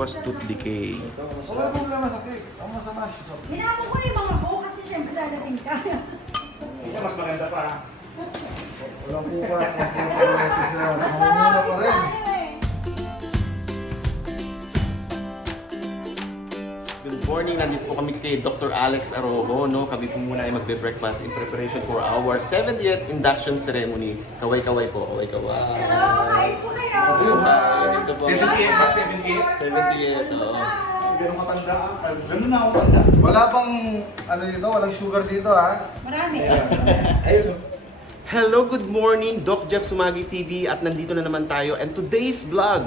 iwas tooth decay. Wala problema sa cake. Ang masama siya. Hinapon ko yung mga ko kasi syempre dadating ka. Isa mas maganda pa. Walang bukas. Mas malapit pa rin. tayo eh. Good morning, nandito po kami kay Dr. Alex Arojo, no? Kami po muna ay magbe-breakfast in preparation for our 70th induction ceremony. Kaway-kaway po, kaway-kaway. Hello, kain po kayo. Dito po. 78 ba? 78? 78, oo. Ganun matanda. Ganun na ako matanda. Wala bang ano dito? Walang sugar dito ha? Marami. Ayun. Hello, good morning, Doc Jeff Sumagi TV at nandito na naman tayo. And today's vlog,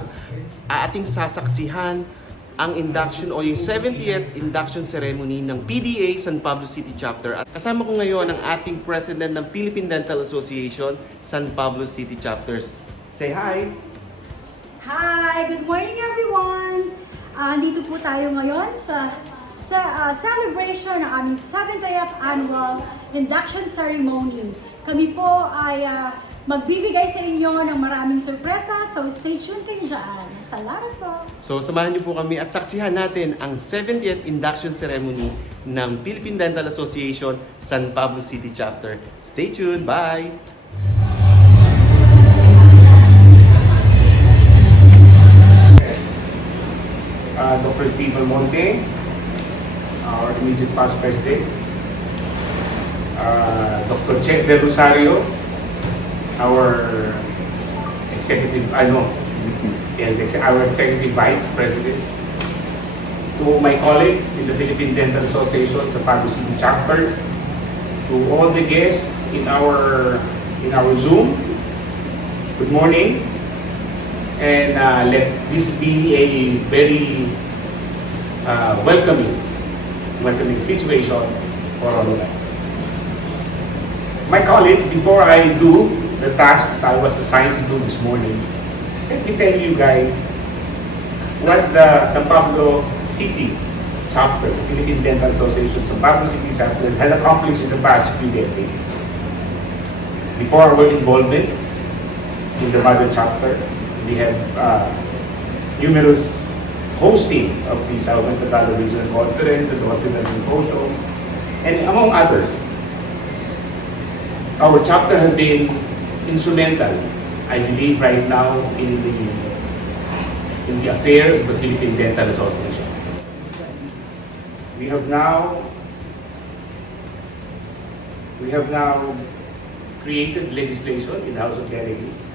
ating sasaksihan ang induction o yung 70th induction ceremony ng PDA San Pablo City Chapter. At kasama ko ngayon ang ating President ng Philippine Dental Association San Pablo City Chapters. Say hi! Hi, good morning everyone. Dito po tayo ngayon sa celebration ng aming 70th annual induction ceremony. Kami po ay magbibigay sa inyo ng maraming sorpresa, so stay tuned kayo dyan. Salamat po! So samahan niyo po kami at saksihan natin ang 70th induction ceremony ng Philippine Dental Association San Pablo City Chapter. Stay tuned! Bye! Dr. Stephen Monte, our immediate past president. Dr. Che De Rosario, our executive, our executive vice president. To my colleagues in the Philippine Dental Association sa Pablo City Chapter, to all the guests in our Zoom, good morning, and let this be a very welcoming situation for all of us. My colleagues, before I do the task that I was assigned to do this morning, let me tell you guys what the San Pablo City Chapter, the Philippine Dental Association San Pablo City Chapter has accomplished in the past few decades. Before our involvement in the mother chapter, we have numerous hosting of the Southern Tagalog Regional Conference and the Conference Symposium, and among others. Our chapter has been instrumental, I believe, right now in the affair of the Philippine Dental Association. We have now created legislation in the House of Delegates.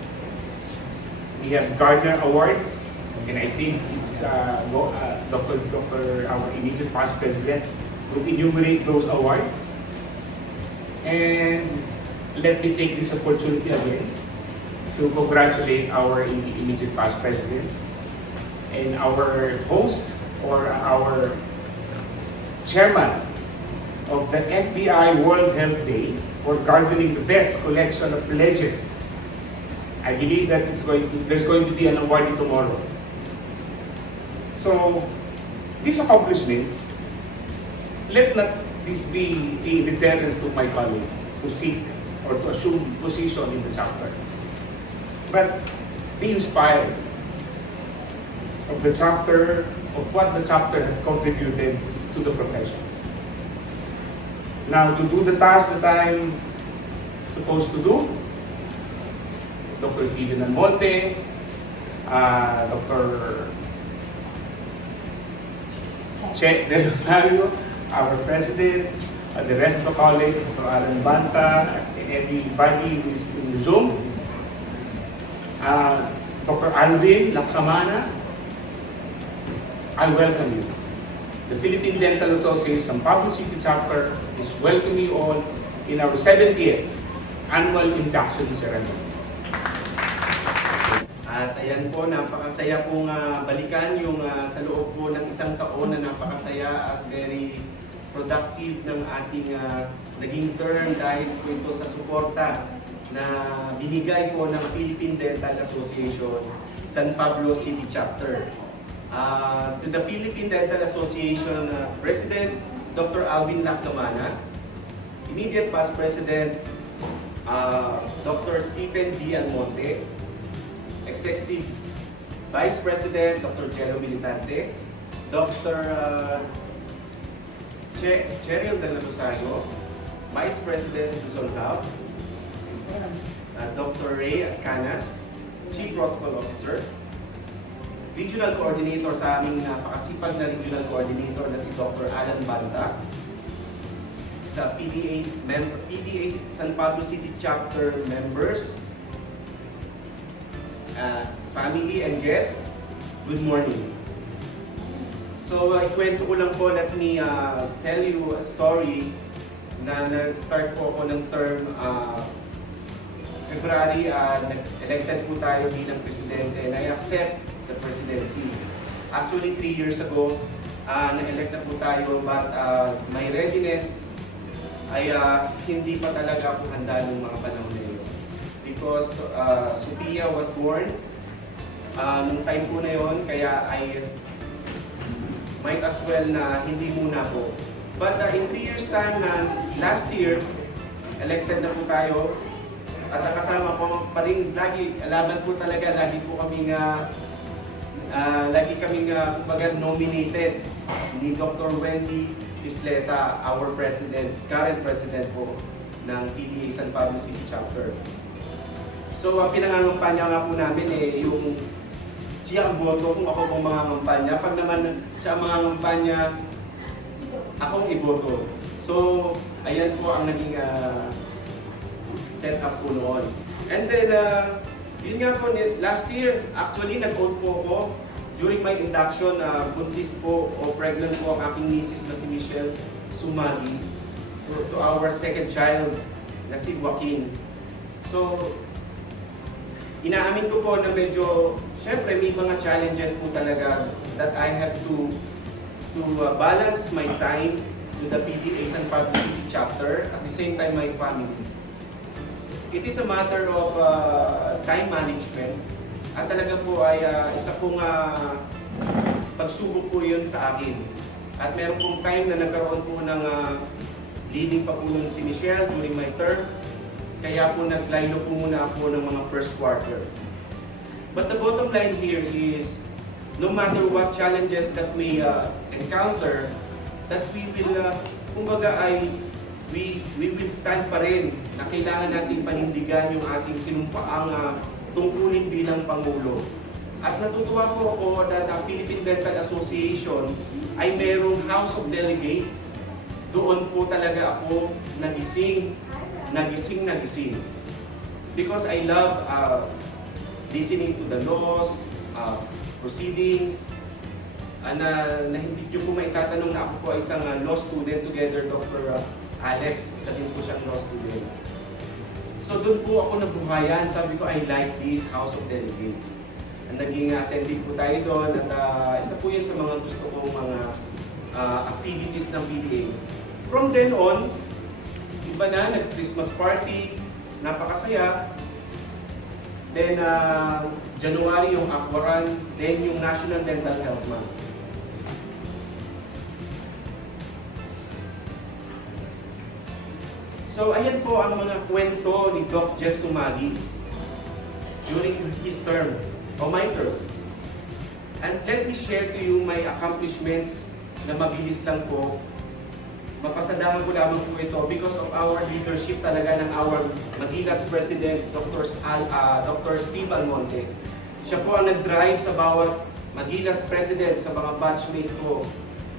We have garnered awards, and I think it's our immediate past president will enumerate those awards. And let me take this opportunity again to congratulate our immediate past president and our host or our chairman of the FBI World Health Day for garnering the best collection of pledges. I believe that there's going to be an award tomorrow. So these accomplishments, let not this be a deterrent to my colleagues to seek or to assume position in the chapter, but be inspired of the chapter, of what the chapter has contributed to the profession. Now, to do the task that I'm supposed to do, Dr. Stephen Monte, Dr. Che De Rosario, our president, the rest of the colleagues, Dr. Alan Banta, everybody who is in the Zoom, Dr. Alvin Laksamana, I welcome you. The Philippine Dental Association San Pablo City Chapter is welcoming you all in our 70th annual induction ceremony. At ayan po, napakasaya pong balikan yung sa loob po ng isang taon na napakasaya at very productive ng ating naging term dahil po ito sa suporta na binigay po ng Philippine Dental Association San Pablo City Chapter. To the Philippine Dental Association President Dr. Alvin Laksamana, immediate past President Dr. Stephen D. Almonte, Executive Vice President Dr. Jello Militante, Dr. Cheryl Del Rosario, Vice President Luzon South, Dr. Ray Canas, Chief Protocol Officer, Regional Coordinator sa aming napakasipag na Regional Coordinator na si Dr. Alan Banta, sa PDA San Pablo City Chapter members, family and guests, good morning. So, ikwento ko lang po, let me tell you a story na nag-start po ako ng term February, elected po tayo bilang presidente and I accept the presidency. Actually, 3 years ago, na-elect na po tayo but my readiness ay hindi pa talaga po handa ng mga panahon na yun. Because Sophia was born nung time po na yun, kaya I might as well na hindi muna po. But in 3 years time na last year, elected na po tayo at kasama po pa rin lagi, laban po talaga, lagi kaming kumbaga nominated ni Dr. Wendy Isleta, our president, current president po ng PDA San Pablo City Chapter. So, pinangangampanya nga po namin yung siya ang boto kung ako pong mangangampanya. Pag naman siya ang mangangampanya, akong iboto. So, ayan po ang naging setup po noon. And then, yun nga po, last year, actually, nag-vote po ako. During my induction, buntis po o pregnant po ang aking misis na si Michelle Sumagi to our second child na si Joaquin. So, inaamin ko po na medyo, syempre may mga challenges po talaga that I have to balance my time with the PDA San Pablo City Chapter, at the same time my family. It is a matter of time management. At talaga po ay isa pong pagsubok po yun sa akin. At meron pong time na nagkaroon po ng leading pa po nun si Michelle during my term. Kaya po naglaylo po muna ako ng mga first quarter. But the bottom line here is, no matter what challenges that we encounter, that we will, kumbaga ay, we will stand pa rin na kailangan natin panindigan yung ating sinumpaang tungkulin bilang Pangulo. At natutuwa po ako na ang Philippine Dental Association ay merong House of Delegates. Doon po talaga ako nagising. Because I love listening to the laws, proceedings, na hindi nyo po maitatanong na ako po ay isang law student together Dr. Alex, isa din po siyang law student. So doon po ako nabuhayan, sabi ko I like this House of Delegates. And naging attending po tayo doon at isa po yun sa mga gusto kong mga activities ng PDA. From then on, iba na, nag-Christmas party, napakasaya. Then January yung Aquaran, then yung National Dental Health Month. So, ayan po ang mga kwento ni Doc Jeff Sumagi during his term, o my term. And let me share to you my accomplishments na mabilis lang po. Mapasadahan ko lamang po ito because of our leadership talaga ng our Magilas President, Dr. Steve Almonte. Siya po ang nag-drive sa bawat Magilas President, sa mga batchmate ko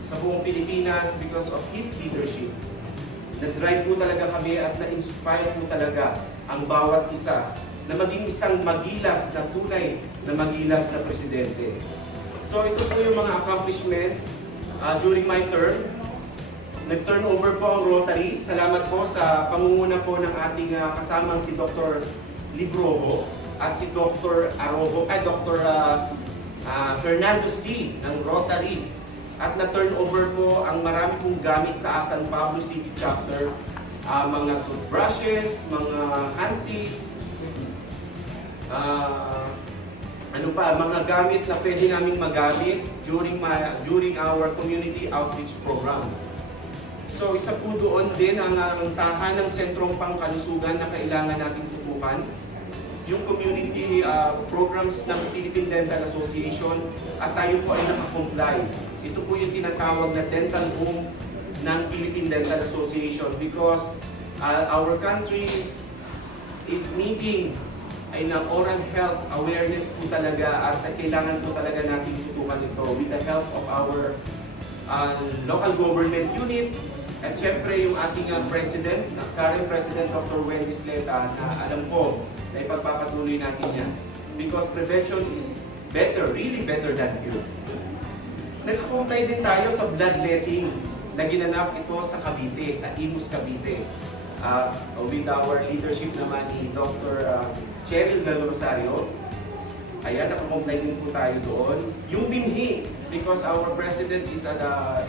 sa buong Pilipinas because of his leadership. Nag-drive po talaga kami at na-inspire po talaga ang bawat isa na maging isang magilas na tunay na magilas na presidente. So ito po yung mga accomplishments during my term. Nag-turn over po ang Rotary. Salamat po sa pangunguna po ng ating kasamang si Dr. Libroho at si Dr. Fernando C. ng Rotary. At na-turn over po ang marami pong gamit sa San Pablo City Chapter. Mga toothbrushes, mga hanties, mga gamit na pwede naming magamit during our community outreach program. So isa po doon din ang tahanang sentrong pangkalusugan na kailangan nating tutukan. yung community programs ng Philippine Dental Association at tayo po ay nakakomply. Ito po yung tinatawag na dental home ng Philippine Dental Association because our country is needing ay na oral health awareness po talaga at kailangan po talaga natin tutukan ito with the help of our local government unit at syempre yung ating president, current president Dr. Wendy Sleta na alam ko na ipagpapatuloy natin yan because prevention is better, really better than cure. Nagkakumpay din tayo sa bloodletting na ginanap ito sa Cavite, sa Imus Cavite. With our leadership naman ni Dr. Cheryl Del Rosario. Ayan, nakakomply din po tayo doon. Yung binhi, because our president is an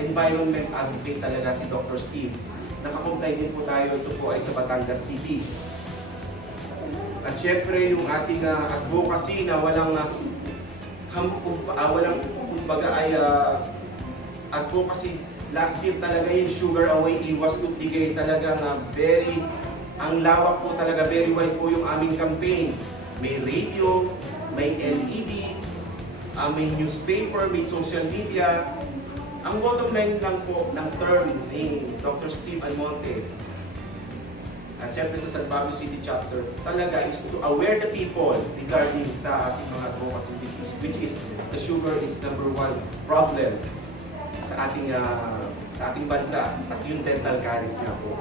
environment advocate talaga si Dr. Steve. Nakakomply din po tayo, ito po ay sa Batangas City. At syempre yung ating advocacy na walang kumbaga ay advocacy last year talaga yung sugar away, iwas tutigay talaga na ang lawak po talaga, very wide po yung aming campaign. May radio, may LED, may newspaper, may social media. Ang bottom line lang po ng term ni Dr. Steve Almonte at syempre sa San Pablo City Chapter talaga is to aware the people regarding sa ating mga advocacy which is the sugar is number one problem sa ating bansa at yung dental caries nga po.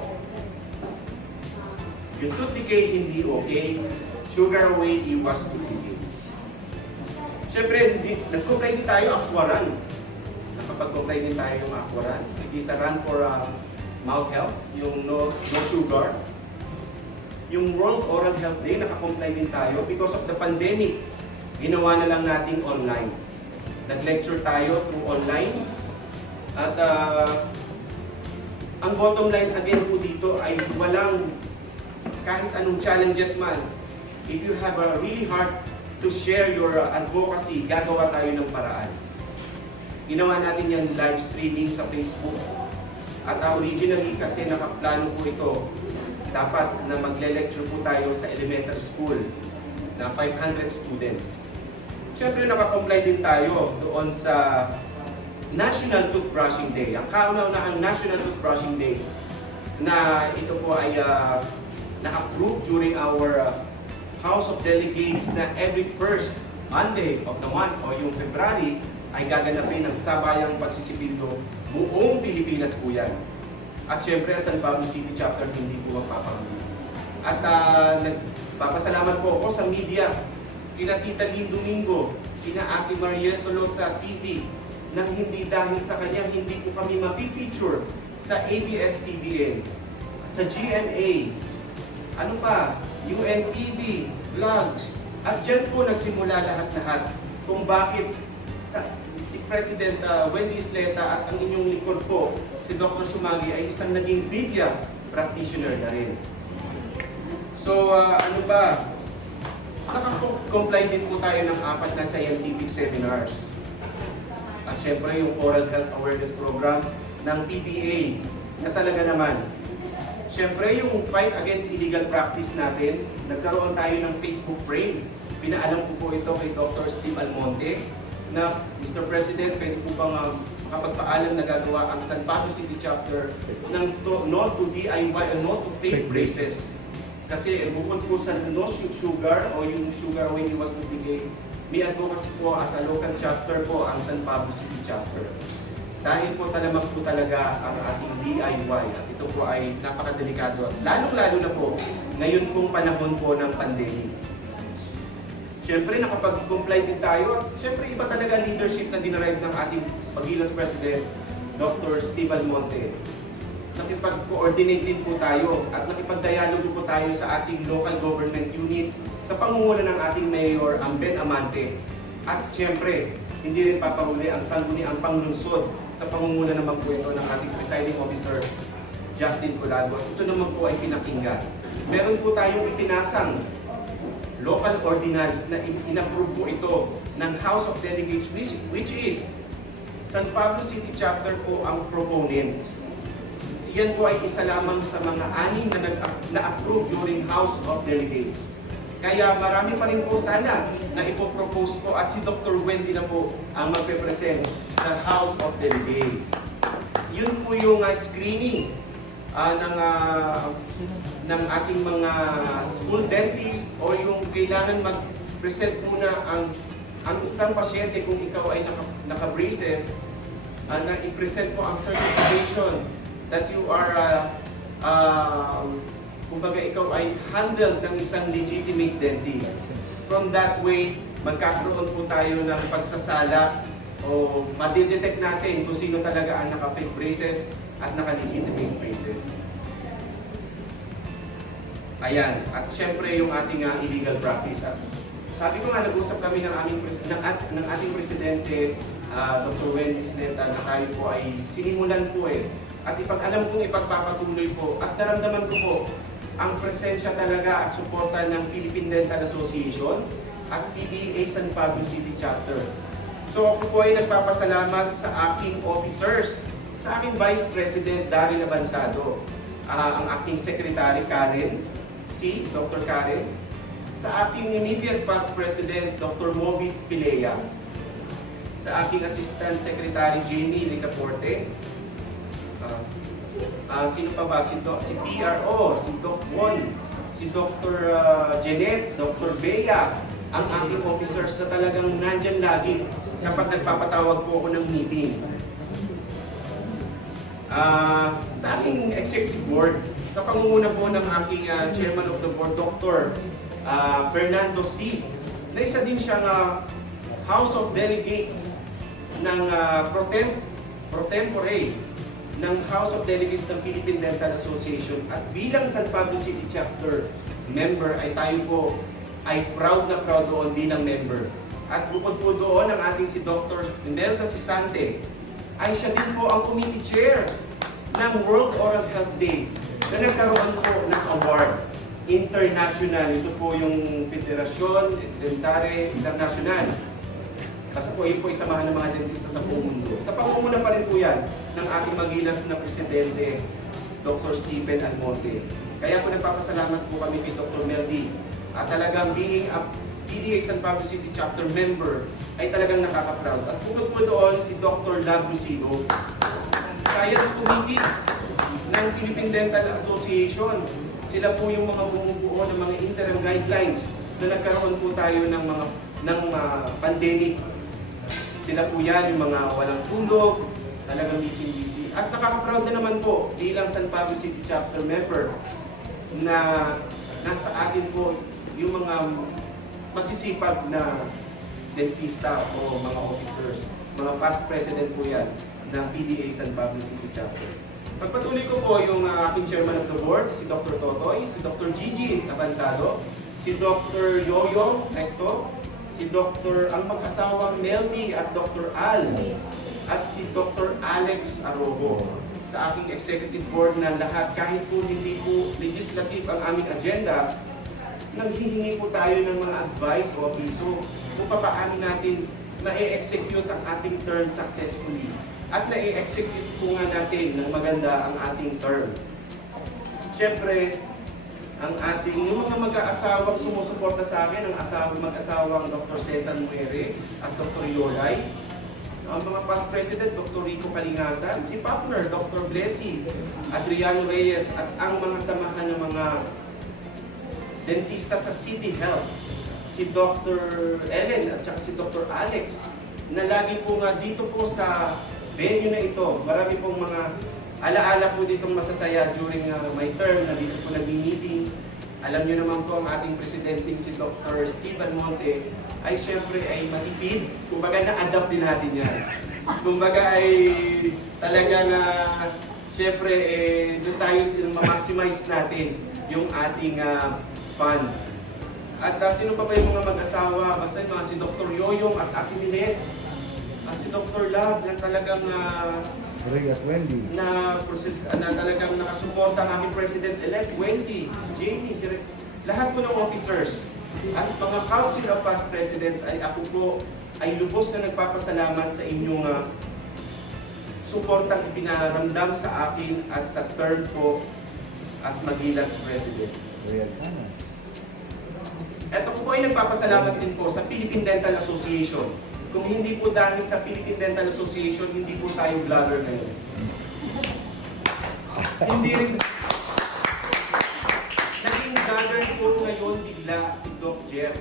Yung tooth decay hindi okay, sugar away, iwas tooth decay. Siyempre, nag-comply din tayo Aquaran. Nakapag-comply din tayo yung Aquaran. Isa run for mouth health, yung no sugar. Yung World Oral Health Day, nakakomply din tayo because of the pandemic. Ginawa na lang nating online. Nag-lecture tayo through online. At ang bottom line again po dito ay walang kahit anong challenges man. If you have a really hard to share your advocacy, gagawa tayo ng paraan. Ginawa natin yan live streaming sa Facebook. At originally kasi nakaplano po ito, dapat na magle-lecture po tayo sa elementary school na 500 students. Siyempre nakakomply din tayo doon sa National Toothbrushing Day. Ang kauna-unahang National Toothbrushing Day na ito po ay na-approve during our House of Delegates na every first Monday of the month o yung February ay gaganapin ng sabayang pagsisipildo buong Pilipinas po yan. At syempre, San Pablo City Chapter hindi po magpapakali. At nagpapasalamat po ako sa media, kina Tita Lynn Domingo, kina Ate Maria Tolosa TV, nang hindi dahil sa kanya, hindi po kami mapifeature sa ABS-CBN, sa GMA, ano pa, UNTV, vlogs. At dyan po nagsimula lahat-lahat kung bakit si President Wendy Sleta at ang inyong likod po, si Dr. Sumagi ay isang naging media practitioner na rin. So, ano ba? Nakakomply din po tayo ng 4 na scientific seminars. At syempre yung Oral Health Awareness Program ng PDA na talaga naman. Syempre yung fight against illegal practice natin, nagkaroon tayo ng Facebook frame. Pinaalam ko po ito kay Dr. Steve Almonte na Mr. President, pwede po bang makapagpaalam na gagawa ang San Pablo City Chapter ng no to DIY and no to fake braces. Kasi bukod po sa no sugar o yung sugar away iwas to decay, may advocacy po as a local chapter po ang San Pablo City Chapter. Dahil po talamak po talaga ang ating DIY at ito po ay napakadelikado. Lalong-lalo na po ngayon pong panahon po ng pandemic. Siyempre, nakapag-comply din tayo at siyempre iba talaga leadership na dinarive ng ating Pagilas President, Dr. Steve Almonte. Nakipag-coordinate din po tayo at nakipag-dialogue po tayo sa ating local government unit sa pangunguna ng ating Mayor, Ben Amante. At siyempre, hindi rin papahuli ang sangguniang panglungsod sa pangunguna naman po ito ng ating presiding officer, Justin Colado. At ito naman po ay pinakinggan. Meron po tayong ipinasang local ordinance na inapprove po ito ng House of Delegates which is San Pablo City Chapter po ang proponent. Yan po ay isa lamang sa mga 6 na na-approve during House of Delegates. Kaya marami pa rin po sana na ipopropose po at si Dr. Wendy na po ang magpe-present sa House of Delegates. Yun po yung screening ng ating mga school dentist o yung kailangan mag-present muna ang isang pasyente kung ikaw ay naka-braces na i-present po ang certification that you are kumbaga ikaw ay handled ng isang legitimate dentist. From that way, magkakaroon po tayo ng pagsasala o madidetect natin kung sino talaga ang naka-fake braces at naka-legitimate braces. Ayan, at syempre yung ating illegal practice. At sabi ko nga, nag-usap kami ng ating presidente, Dr. Wendy Sneta, na tayo po ay sinimulan po at alam kong ipagpapatuloy po at naramdaman ko po ang presensya talaga at suporta ng Philippine Dental Association at PDA San Pablo City Chapter. So ako po ay nagpapasalamat sa aking officers, sa aking Vice President Daryl Abansado, ang aking Secretary Karen, si Dr. Karen, sa aking immediate past President Dr. Mobitz Pilea, sa aking Assistant Secretary Jamie Licaforte, sino pa ba? Si PRO, si Doc Won, si Dr. Jeanette, Dr. Bea, ang aking officers na talagang nandyan lagi kapag nagpapatawag po ako ng meeting. Sa aking executive board, sa pangunguna po ng aking chairman of the board, Dr. Fernando C. Na isa din siyang House of Delegates ng pro tempore ng House of Delegates ng Philippine Dental Association at bilang San Pablo City Chapter member ay tayo po ay proud na proud doon bilang member. At bukod po doon ang ating si Dr. Imelda Sisante ay siya din po ang committee chair ng World Oral Health Day na nagkaroon po ng award international. Ito po yung Federasyon Dentare International. Kasi po yun po isamahan ng mga dentista sa buong mundo. Sa pangunguna pa rin po yan ng ating magilas na presidente, Dr. Stephen Almonte. Kaya po nagpapasalamat po kami kay Dr. Meldy. At talagang being a PDA San Pablo City Chapter member ay talagang nakaka-proud. At bukod po doon si Dr. Lab Lucido, Science Committee ng Philippine Dental Association. Sila po yung mga bumubuo ng mga interim guidelines na nagkaroon po tayo ng pandemic. Sila po yan, yung mga walang tulog, talagang busy-busy. At nakaka-proud na naman po bilang San Pablo City Chapter member na nasa atin po yung mga masisipag na dentista o mga officers. Mga past president po yan ng PDA San Pablo City Chapter. Pagpatuloy ko po yung aking chairman of the board, si Dr. Totoy, si Dr. Gigi Abansado, si Dr. Yoyo Hecto, si Dr. ang mag-asawang Meldy at Dr. Al, at si Dr. Alex Arogo. Sa aking executive board na lahat, kahit po hindi po legislative ang aming agenda, naghihingi po tayo ng mga advice o abiso kung paano natin ma-execute ang ating term successfully at na-execute po nga natin ng maganda ang ating term. Siyempre, ang ating yung mga mag-aasawang sumusuporta sa akin, ang mag-asawang Dr. Cesar Muere at Dr. Yolay, ang mga past president, Dr. Rico Kalingasan, si partner, Dr. Blessy, Adriano Reyes, at ang mga samahan ng mga dentista sa City Health, si Dr. Ellen at saka si Dr. Alex, na lagi po nga dito po sa venue na ito. Marami pong mga alaala po ditong masasaya during my term na dito po nag-meeting. Alam niyo naman po ang ating presidente si Dr. Stephen Monte ay syempre ay matipid. Kumbaga na-adapt din natin yan. Kumbaga ay talagang syempre doon tayo ma-maximize natin yung ating fund. At sino pa yung mga mag-asawa? Basta yung mga si Dr. Yoyong at Ate Minette, si Dr. Lab na talagang na talagang nakasuporta ang aking President-elect, Wendy, Jamie, lahat po ng officers at mga Council of Past Presidents ay ako po ay lubos na nagpapasalamat sa inyong suportang ipinaramdam sa akin at sa term po as Magilas President. Ito po ay nagpapasalamat din po sa Philippine Dental Association. Kung hindi po dahil sa Philippine Dental Association, hindi po tayo vlogger ngayon. Hindi rin. Naging vlogger po ngayon bigla si Doc Jeff,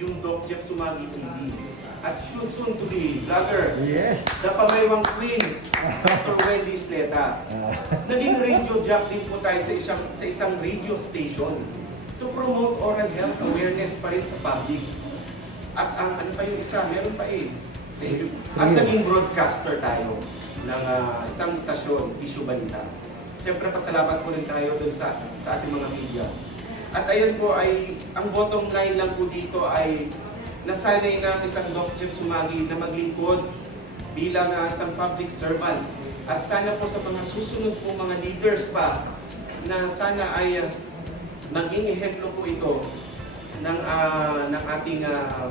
yung Doc Jeff Sumagi TV. At soon to be vlogger. Yes. The Pamaywang Queen, Dr. Wendy Sleta. Naging radio jock din po tayo sa isang radio station to promote oral health awareness pa rin sa public. At ang ano pa yung isa, meron pa eh. At naging broadcaster tayo ng isang stasyon, Issue Balita. Siyempre pasalamat po rin tayo dun sa ating mga media. At ayun po ay, ang bottom line lang po dito ay nasanay na isang Doc Jeff Sumagi na maglingkod bilang isang public servant. At sana po sa mga susunod po mga leaders pa na sana ay maging ehemplo po ito ng ating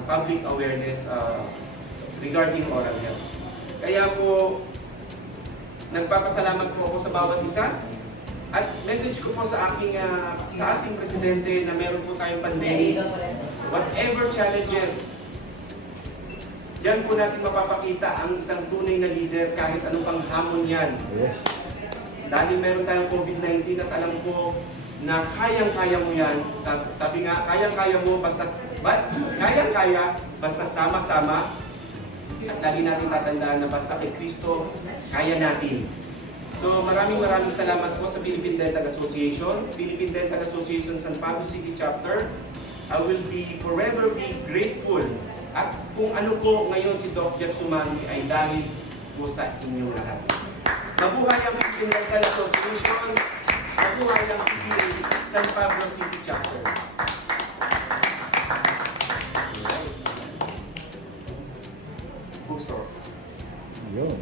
public awareness regarding oral health. Kaya po, nagpapasalamat po ako sa bawat isa at message ko po sa ating presidente na meron po tayong pandemic. Whatever challenges, diyan po natin mapapakita ang isang tunay na leader kahit anong pang hamon yan. Yes. Dahil meron tayong COVID-19 at alam ko na kayang-kaya mo yan. Sabi nga, kayang-kaya mo kayang-kaya basta sama-sama. At lagi natin tatandaan na basta kay Kristo, kaya natin. So maraming salamat po sa Philippine Dental Association, Philippine Dental Association San Pablo City Chapter. I will forever be grateful. At kung ano po ngayon si Doc Jeff Sumagi ay dahil po sa inyong lahat. Mabuhay ang Philippine Dental Association. Mabuhay ang PDA San Pablo City Chapter. Yun.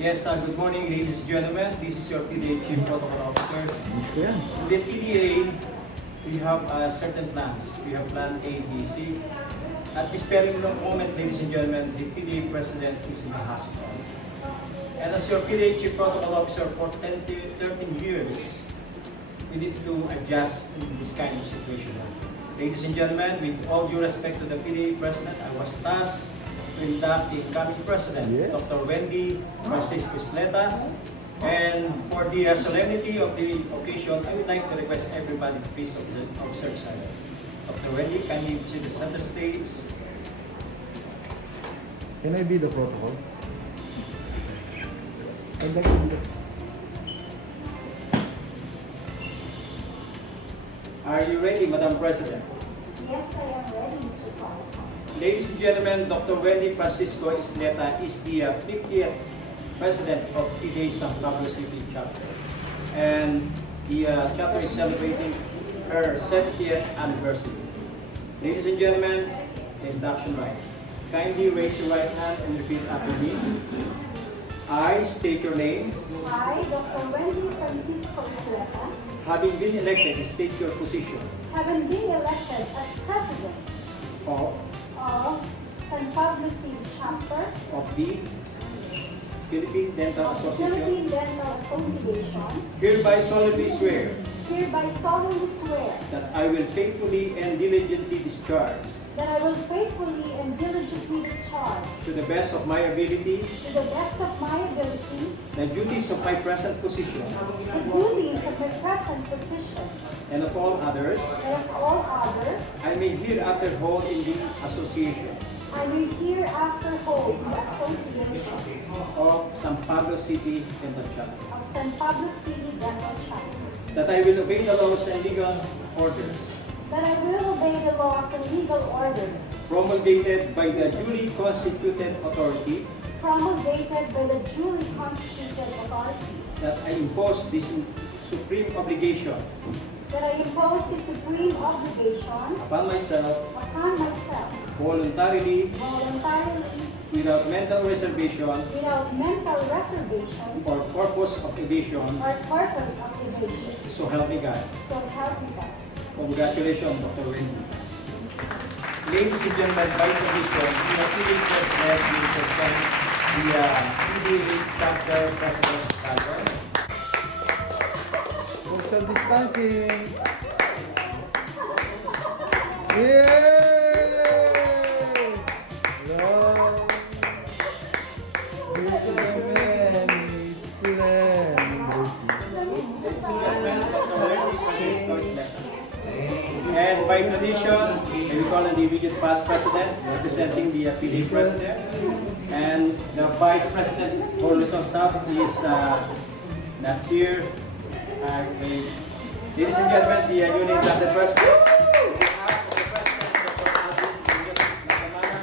Yes, good morning ladies and gentlemen. This is your PDA Chief Protocol Officers. Gusto yan. In the PDA, we have certain plans. We have plan A, B, C. At this very moment, ladies and gentlemen, the PDA President is in the hospital. And as your PDA Chief Protocol Officer for 13 years, we need to adjust in this kind of situation. Ladies and gentlemen, with all due respect to the PDA President, I was tasked to induct the incoming President, Yes. Dr. Wendy Sleta. And for the solemnity of the occasion, I would like to request everybody to please observe silence. Dr. Wendy, can you visit the center stage? Can I be the protocol? I'd like to be the... Are you ready, Madam President? Yes, I am ready to talk. Ladies and gentlemen, Dr. Wendy Francisco Isleta is the 50th President of PDA San Pablo City Chapter. And the chapter is celebrating her 70th anniversary. Ladies and gentlemen, the induction rite. Kindly raise your right hand and repeat after me. I state your name. I, Dr. Wendy Francisco Isleta, Having been elected, state your position having been elected as President of San Pablo City Chapter the Philippine Dental of the Association. Philippine Dental Association, Hereby solemnly swear hereby solemnly swear that I will faithfully and diligently discharge, that I will faithfully and diligently discharge, to the best of my ability, to the best of my ability, the duties of my present position the duties of my present position, and of all others and of all others I may hereafter hold in the association I may hereafter hold in the association of San Pablo City Dental Chapter. of San Pablo City Dental Chapter, That I will obey the laws and legal orders that I will obey the laws and legal orders promulgated by the duly constituted authority, promulgated by the duly constituted authorities, that I impose this supreme obligation that I impose the supreme obligation upon myself upon myself, voluntarily, voluntarily, without mental reservation without mental reservation or purpose of evasion. or purpose of evasion. So help me God. So help me God. Congratulations, Dr. Wendy. Ladies and gentlemen, by tradition, the PDA President will present the PDA Chapter President's Title. Social distancing. Yay! Wow! And by tradition, we call on the immediate past president representing the PDA president. And the vice president for Luzon South is not here. Ladies and gentlemen, the newly inducted president. On behalf of the president, Dr. Alvin,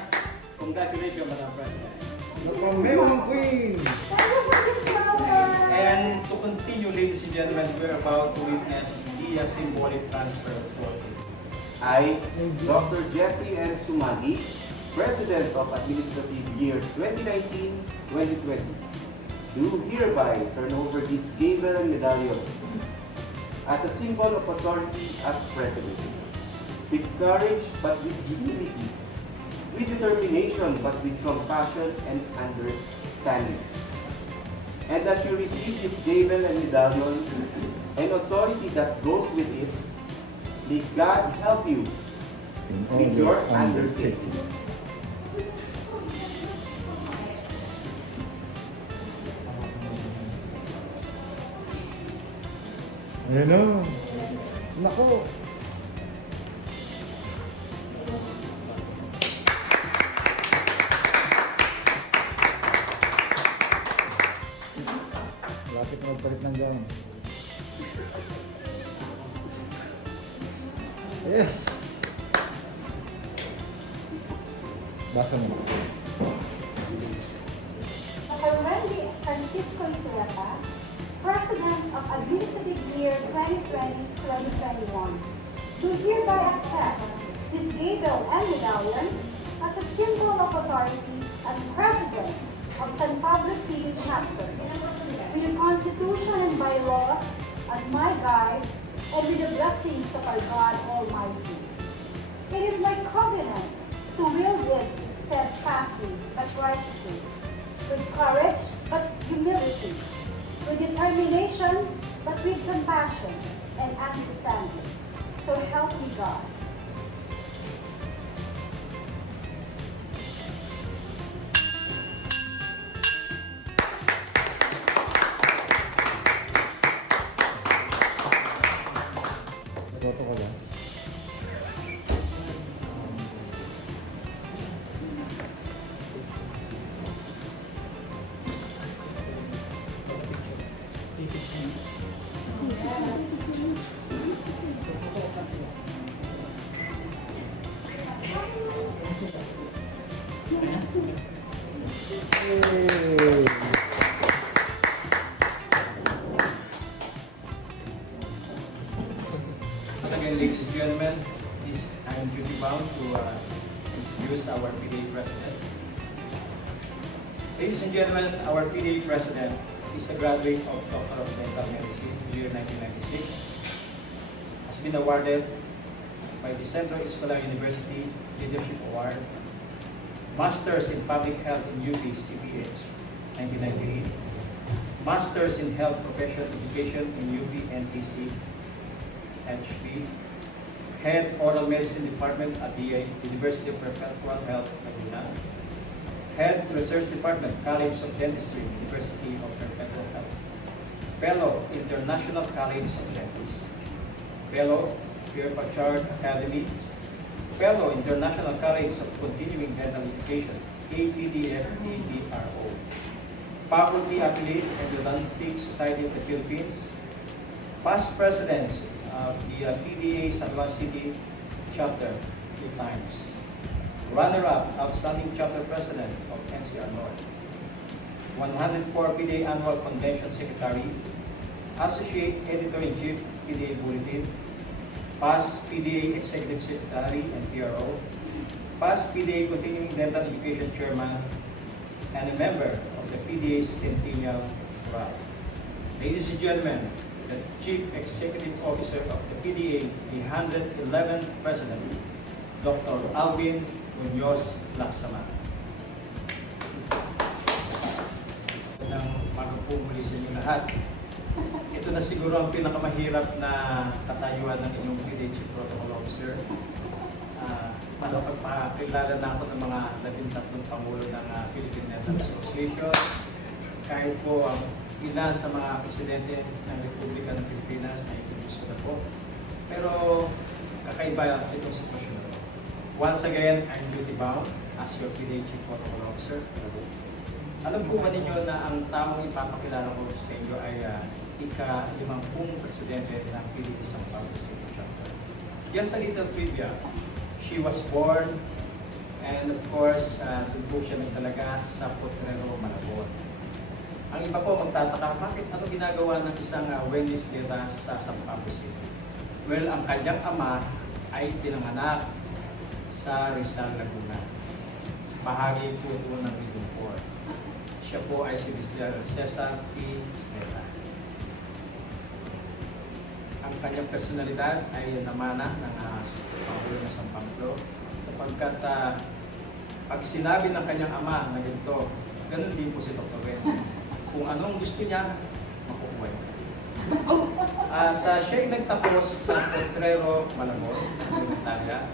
congratulations, Madam President. Pambayang Queen! And to continue, ladies and gentlemen, we're about to witness the symbolic transfer of authority. I, Dr. Jeffrey M. Sumagi, President of Administrative Year 2019-2020, do hereby turn over this gavel medallion as a symbol of authority as President. With courage but with humility, with determination but with compassion and understanding. And as you receive this gavel and medallion and authority that goes with it, may God help you with your undertaking. Ayan o. Nako. Lapit na magpalit ng gown. Yes! Basa mo. Dr. Francisco Isleta, President of Administrative Year 2020-2021, do hereby accept this gavel and medallion as a symbol of authority as President of San Pablo City Chapter, with the Constitution and bylaws as my guide and with the blessings of our God Almighty. It is my covenant to wield it steadfastly but righteously, with courage but humility, with determination but with compassion and understanding. So help me God. Toto ko lang. Yay! Once again, ladies and gentlemen, I am duty bound to introduce our PDA president. Ladies and gentlemen, our PDA president is a graduate of Doctor of Dental Medicine, year 1996. Has been awarded by the Central Escolar University Leadership Award, Masters in Public Health in UP CPH, 1998, Masters in Health Professional Education in UP NTC, HP, Head Oral Medicine Department at the University of Perpetual Health, Laguna, Head Research Department, College of Dentistry, University of Perpetual Health, Fellow, International College of Dentists, Fellow, Pierre Pachard Academy, Fellow, International College of Continuing Dental Education, APDF-APRO, PABLO Affiliate Endodontic Society of the Philippines, past presidents of the PDA San Juan City Chapter 2 times, runner-up, outstanding chapter president of NCR North, 104 PDA Annual Convention Secretary, Associate Editor-in-Chief, PDA Bulletin, past PDA Executive Secretary and PRO, past PDA Continuing Dental Education Chairman, and a member of the PDA Centennial Rally. Ladies and gentlemen, the Chief Executive Officer of the PDA, the 111th President, Dr. Alvin Munoz Laksama. Magandang umaga po muli sa inyo lahat. Ito na siguro ang pinakamahirap na katayuan ng inyong PDA Chief Protocol Officer. Pagpapakilala na ako ng mga 13 Pangulo ng Philippine Dental Association. Kahit po ang ilan sa mga presidente ng Republika ng Pilipinas na introduce ko na po. Pero kakaiba itong sitwasyon na ito. Once again, I'm duty bound as your PDA Chief Protocol Officer. Alam po ba ninyo na ang taong ipapakilala ko sa inyo ay ika-50 presidente ng PDA San Pablo City Chapter. Just a little trivia. She was born and of course, doon po siya nagtalaga sa Potrero, Malabon. Ang iba po magtataka, bakit ano ginagawa ng isang wellness data sa San Pablo City? Well, ang kanyang ama ay pinanganak sa Rizal, Laguna. Bahagi po ito ng Region 4. Siya po ay si Mr. Cesar P. Estrella. Ang kanyang personalidad ay namana ng Pangulo ng San Pablo sapagkat pag sinabi ng kanyang ama na ganito, ganun din po si Dr. Wen. Kung anong gusto niya, makukuha niya. At siya ay nagtapos sa Potrero, Malabon, Italia,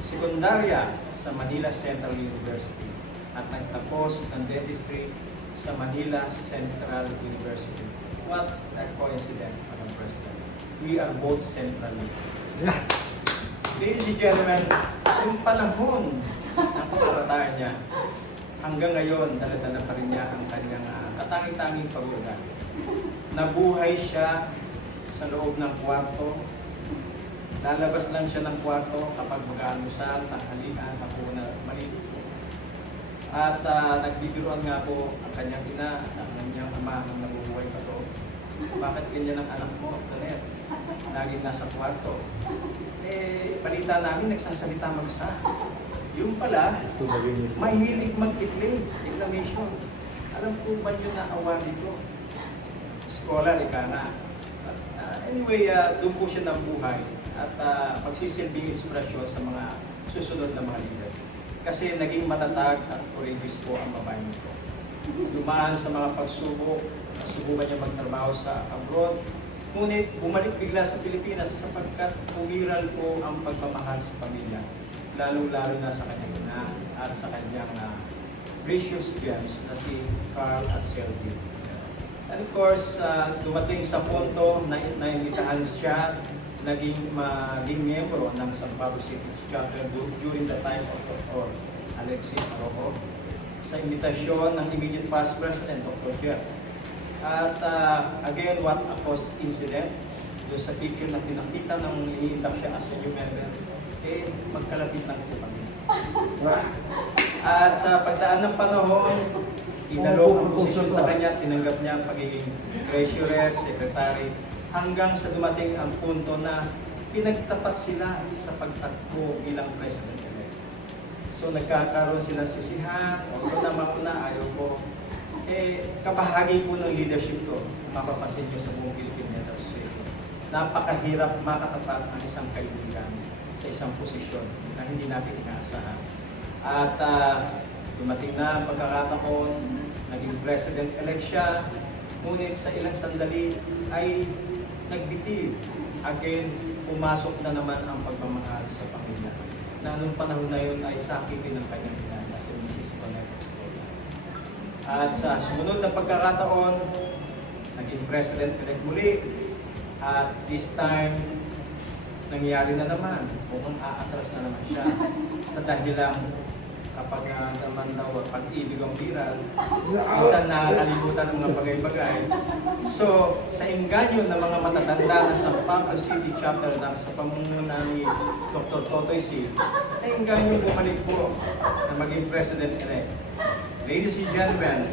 sekundarya sa Manila Central University at nagtapos ng dentistry sa Manila Central University. What a coincidence, Madam President. We are both central. Ladies and gentlemen, yung panahon ng pagkabataan niya, hanggang ngayon, dala-dala pa rin niya ang kanyang katanging-tanging pag-ugali. Nabuhay siya sa loob ng kwarto. Lalabas lang siya ng kwarto kapag mag-aalusal, tanghalian, hapunan, maliligo. At nagbibiruan nga po ang kanyang ina, ang kanyang ama nang nabubuhay pa to. Bakit ganyan ang anak mo, Taner? Laging nasa kwarto. Balita namin, nagsasalita mag-isa. Yung pala, mahilig mag-declaim, declamation. Alam po ba nyo na award dito? Scholar, ika na. Anyway, doon po siya nabuhay at magsisilbing inspirasyon sa mga susunod na mga leader. Kasi naging matatag at courageous po ang babae nito. Dumaan sa mga pagsubok, nasubukan niya magtrabaho sa abroad, ngunit bumalik bigla sa Pilipinas sapagkat umiral po ang pagmamahal sa pamilya, lalo-lalo na sa kanyang ina at sa kanyang precious gems na si Carl at Sylvie. And of course, dumating sa punto na naimitahan siya, naging miyembro ng San Pablo City Chapter during the time of Dr. Alexis Arrojo sa imbitasyon ng immediate past president, Dr. Jeff. At again, what a incident, doon sa picture na pinakita nang iniindak siya as a new member, magkalapit lang po kami. At sa pagdaan ng panahon, inalok ang posisyon sa kanya, tinanggap niya ang pagiging treasurer, secretary, hanggang sa dumating ang punto na pinagtapat sila sa pagtakbo bilang president-elect. So nagkakaroon sila sisihan, o ito naman una, ayaw ko. Kabahagi po ng leadership ko, mapapasin nyo sa buong Philippine Dental Association. Napakahirap makatapat ang isang kaibigan sa isang posisyon na hindi natin inaasahan. At dumating na ang pagkakataon, naging president-elect siya, ngunit sa ilang sandali ay nagbitiw. Again, pumasok na naman ang pagmamahal sa pamilya. Na anong panahon na yun ay sakitin ng kanyang ina na si Mrs. Tonette Estrella. At sa sumunod na pagkakataon, naging president-elect muli. At this time, nangyari na naman, mukhang aatras na naman siya sa dahilang kapag naman daw pag-ibig ang viral, minsan nakakalimutan ng mga bagay-bagay. So, sa inganyo ng mga matatanda na sa Pablo City Chapter na sa pamumuno ni Dr. Totoy C, ay inganyo bumalik po na maging president-elect. Ladies and gentlemen,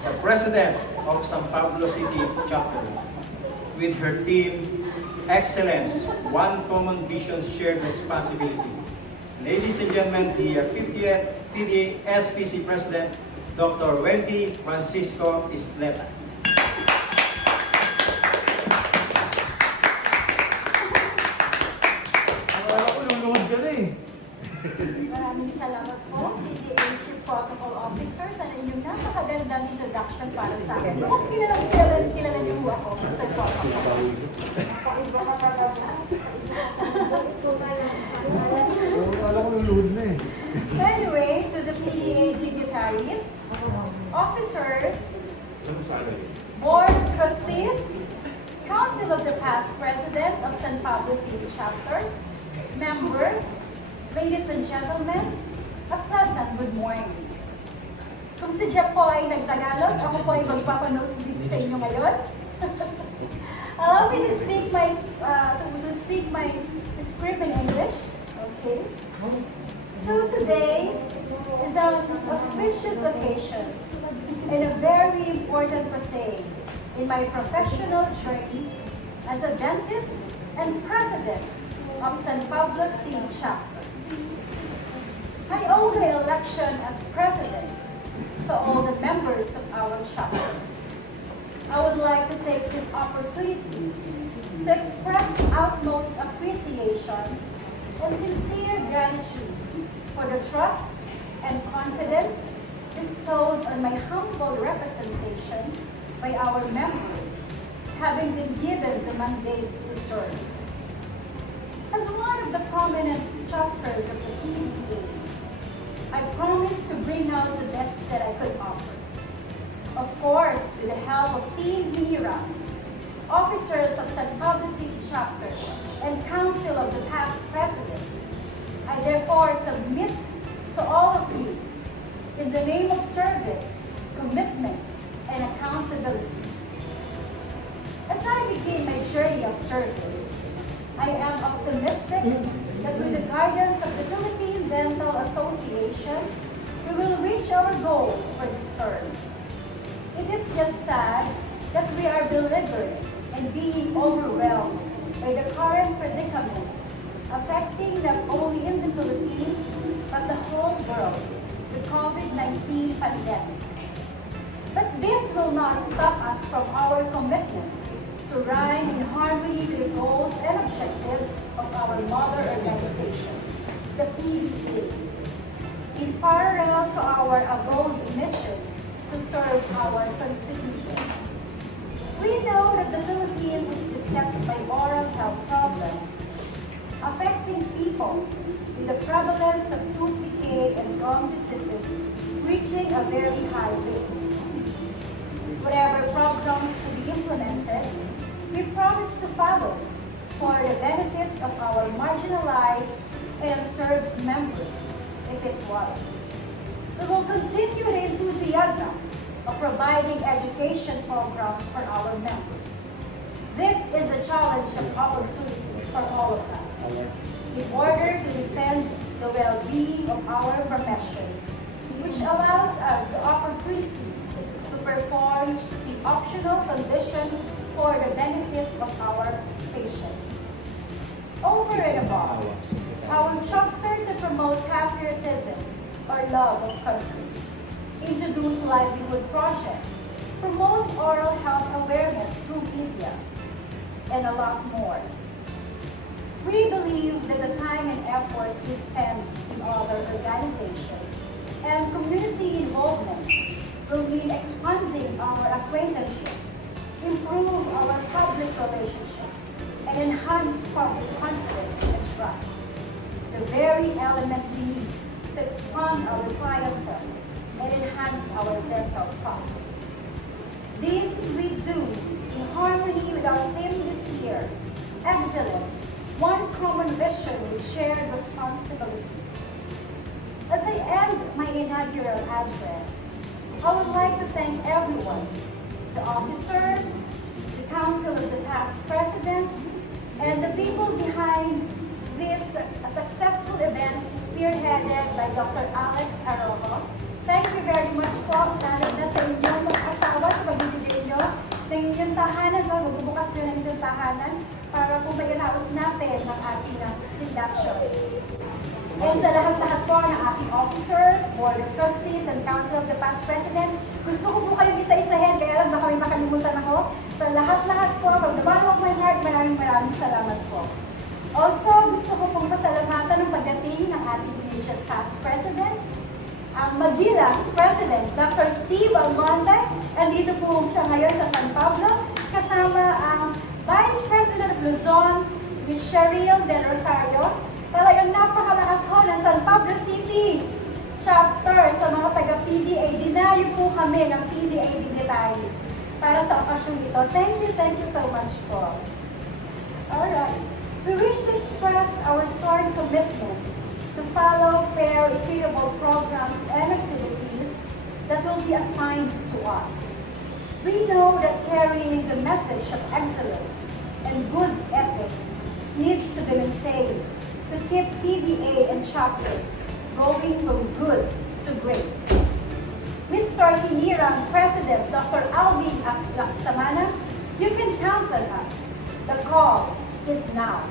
the President of San Pablo City Chapter, with her team, excellence, one common vision, shared responsibility. Ladies and gentlemen, the 50th PDA SPC President, Dr. Wendy Francisco Isleta. Maraming salamat po, PDA Chief Protocol Officer, sa inyong napakagandang introduction para sa akin. Mukhang kilala niyo po ako, Mr. Protocol. past president of San Pablo City Chapter, members, ladies and gentlemen, a pleasant good morning. Kung si Jeff po ay nagtagalog, ako po ay magpapanosleep sa inyo ngayon. Allow me to speak my script in English. Okay. So today is an auspicious occasion and a very important passage in my professional journey as a dentist and president of San Pablo City Chapter. I owe my election as president to all the members of our chapter. I would like to take this opportunity to express utmost appreciation and sincere gratitude for the trust and confidence bestowed on my humble representation by our members, having been given the mandate to serve. As one of the prominent chapters of the PDA, I promise to bring out the best that I could offer. Of course, with the help of Team Mira, officers of San Pablo City Chapter, and Council of the past presidents, I therefore submit to all of you in the name of service, commitment, and accountability. As I begin my journey of service, I am optimistic that with the guidance of the Philippine Dental Association, we will reach our goals for this term. It is just sad that we are beleaguered and being overwhelmed by the current predicament affecting not only in the Philippines but the whole world, the COVID-19 pandemic. But this will not stop us from our commitment to run in harmony with the goals and objectives of our mother organization, the PDA, in parallel to our above mission to serve our constituents. We know that the Philippines is beset by oral health problems, affecting people with the prevalence of tooth decay and gum diseases reaching a very high rate. Whatever programs to be implemented, we promise to follow for the benefit of our marginalized and served members if it warrants. We will continue the enthusiasm of providing education programs for our members. This is a challenge of opportunity for all of us in order to defend the well-being of our profession, which allows us the opportunity to perform the optional condition for the benefit of our patients. Over and above, our chapter to promote patriotism or love of country, introduce livelihood projects, promote oral health awareness through media, and a lot more. We believe that the time and effort we spend in other organizations and community involvement will mean expanding our acquaintanceship, improve our public relationship, and enhance public confidence and trust, the very element we need to expand our clientele and enhance our dental practice. This we do in harmony with our theme this year, excellence, one common vision with shared responsibility. As I end my inaugural address, I would like to thank everyone, the officers, the Council of the past president, and the people behind this successful event spearheaded by Dr. Alex Arojo. Thank you very much po, lalo na sa inyong mga asawa sa pagbibigay nyo ng inyong tahanan. Magbubukas nyo ng inyong tahanan para po mairaos natin ng ating induction. And sa lahat-lahat po ng ating officers, board of trustees, and council of the past president, gusto ko po kayong isa-isahin, kaya lang baka may makalimutan ako. Sa lahat-lahat po, from the bottom of my heart, maraming salamat po. Also, gusto ko pong pasalamatan ng pagdating ng ating immediate past president, ang Magilas President, Dr. Steve Almonte, and dito po siya ngayon sa San Pablo, kasama ang Vice President of Luzon, Ms. Cheryl Del Rosario. Talagang napakalakas ho ng San Pablo City Chapter sa mga taga-PDA. Dinayo po kami ng PDA dignitaries para sa okasyon ito. Thank you so much po. Alright. We wish to express our sworn commitment to follow fair, equitable programs and activities that will be assigned to us. We know that carrying the message of excellence and good ethics needs to be maintained to keep PDA and chapters going from good to great. Mr. Hinirang President Dr. Alvin Laksamana, you can count on us. The call is now.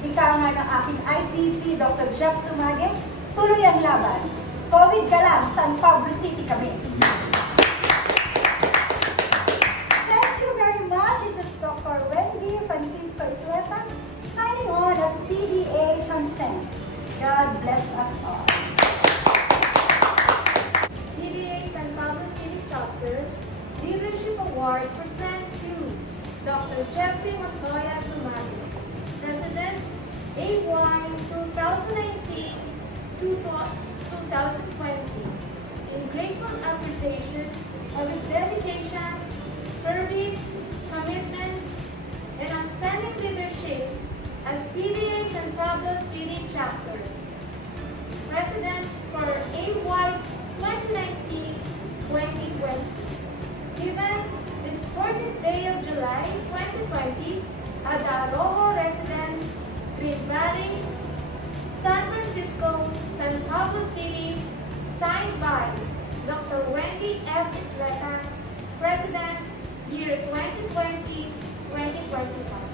Ika nga ng aking IPP Dr. Jeff Sumage, tuloy ang laban. COVID ka lang, San Pablo City kami. Thank you very much. This is Dr. Wendy Francisco Isleta, signing on as PDA Consent. God bless us all. PDA San Pablo City Chapter Leadership Award present to Dr. Jeffrey Montoya Sumagi, President, AY 2019-2020, in grateful appreciation of his dedication, service, commitment, and outstanding leadership as PDA San Pablo City Chapter. President for AY 2019-2020. Given this 14th day of July 2020 at the Aloho Residence, Green Valley, San Francisco, San Pablo City, signed by Dr. Wendy F. Isleta, President, year 2020-2021.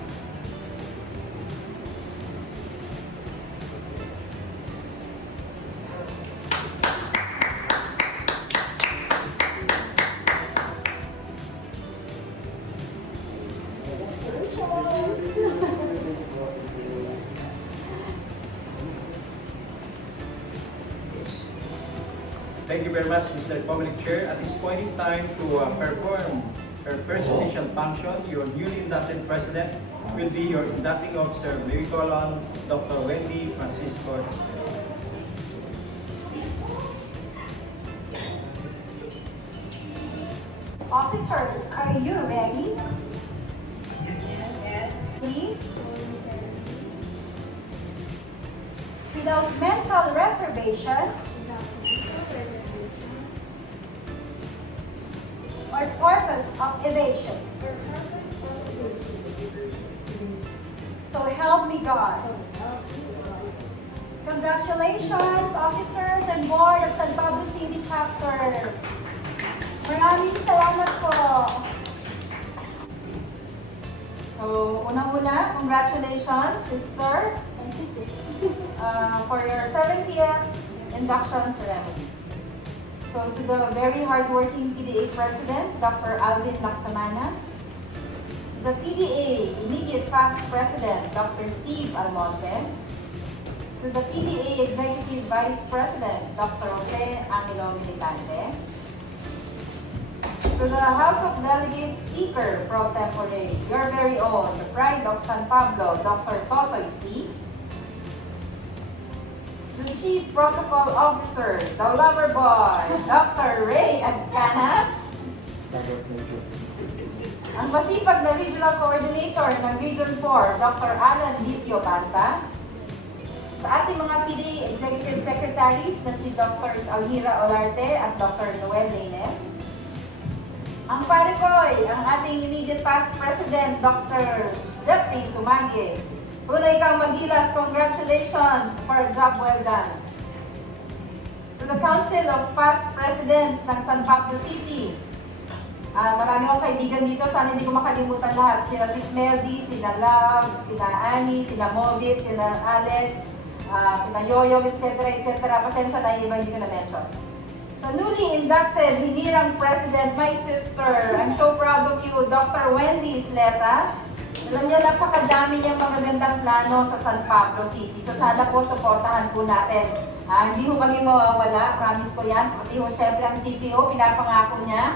Thank you very much, Mr. Public Chair. At this point in time, to perform her first official function, your newly inducted president will be your inducting officer. May we call on Dr. Wendy Francisco Estrella. Officers, are you ready? Yes. Please. Without mental reservation or purpose of evasion. So help me God. Congratulations, officers and board of San Pablo City Chapter. Maraming salamat po. So, unang-una, congratulations, sister, for your 70th induction ceremony. So, to the very hardworking PDA President, Dr. Alvin Laksamana, the PDA immediate past President, Dr. Steve Almonte, to the PDA Executive Vice President, Dr. Jose Angelo Militante, to the House of Delegates Speaker Pro Tempore, your very own, the Pride of San Pablo, Dr. Totoy C. The Chief Protocol Officer, the lover boy, Dr. Ray Agcanas. Ang masipag na Regional Coordinator ng Region 4, Dr. Alan Lipio Banta. Sa ating mga PDA Executive Secretaries na si Dr. Almira Olarte at Dr. Noel Lainez. Ang pare ko'y ang ating immediate past President, Dr. Jeffrey Sumage. Tunay kang magilas, congratulations for a job well done. To the Council of Past Presidents ng San Pablo City, marami akong kaibigan dito, sana hindi ko makalimutan lahat. Sila si Smeldy, sila Love, sila Annie, sila Movit, sila Alex, sila Yoyong, etc. Pasensya na yung iba hindi ko na-mention. So newly inducted Hinirang President, my sister, I'm so proud of you, Dr. Wendy Isleta. Alam niyo, napakadami niyang magagandang plano sa San Pablo City. So sana po, supportahan po natin. Hindi ho kami mawawala, promise ko yan. Pati ho, syempre ang CPO, pinapangako niya.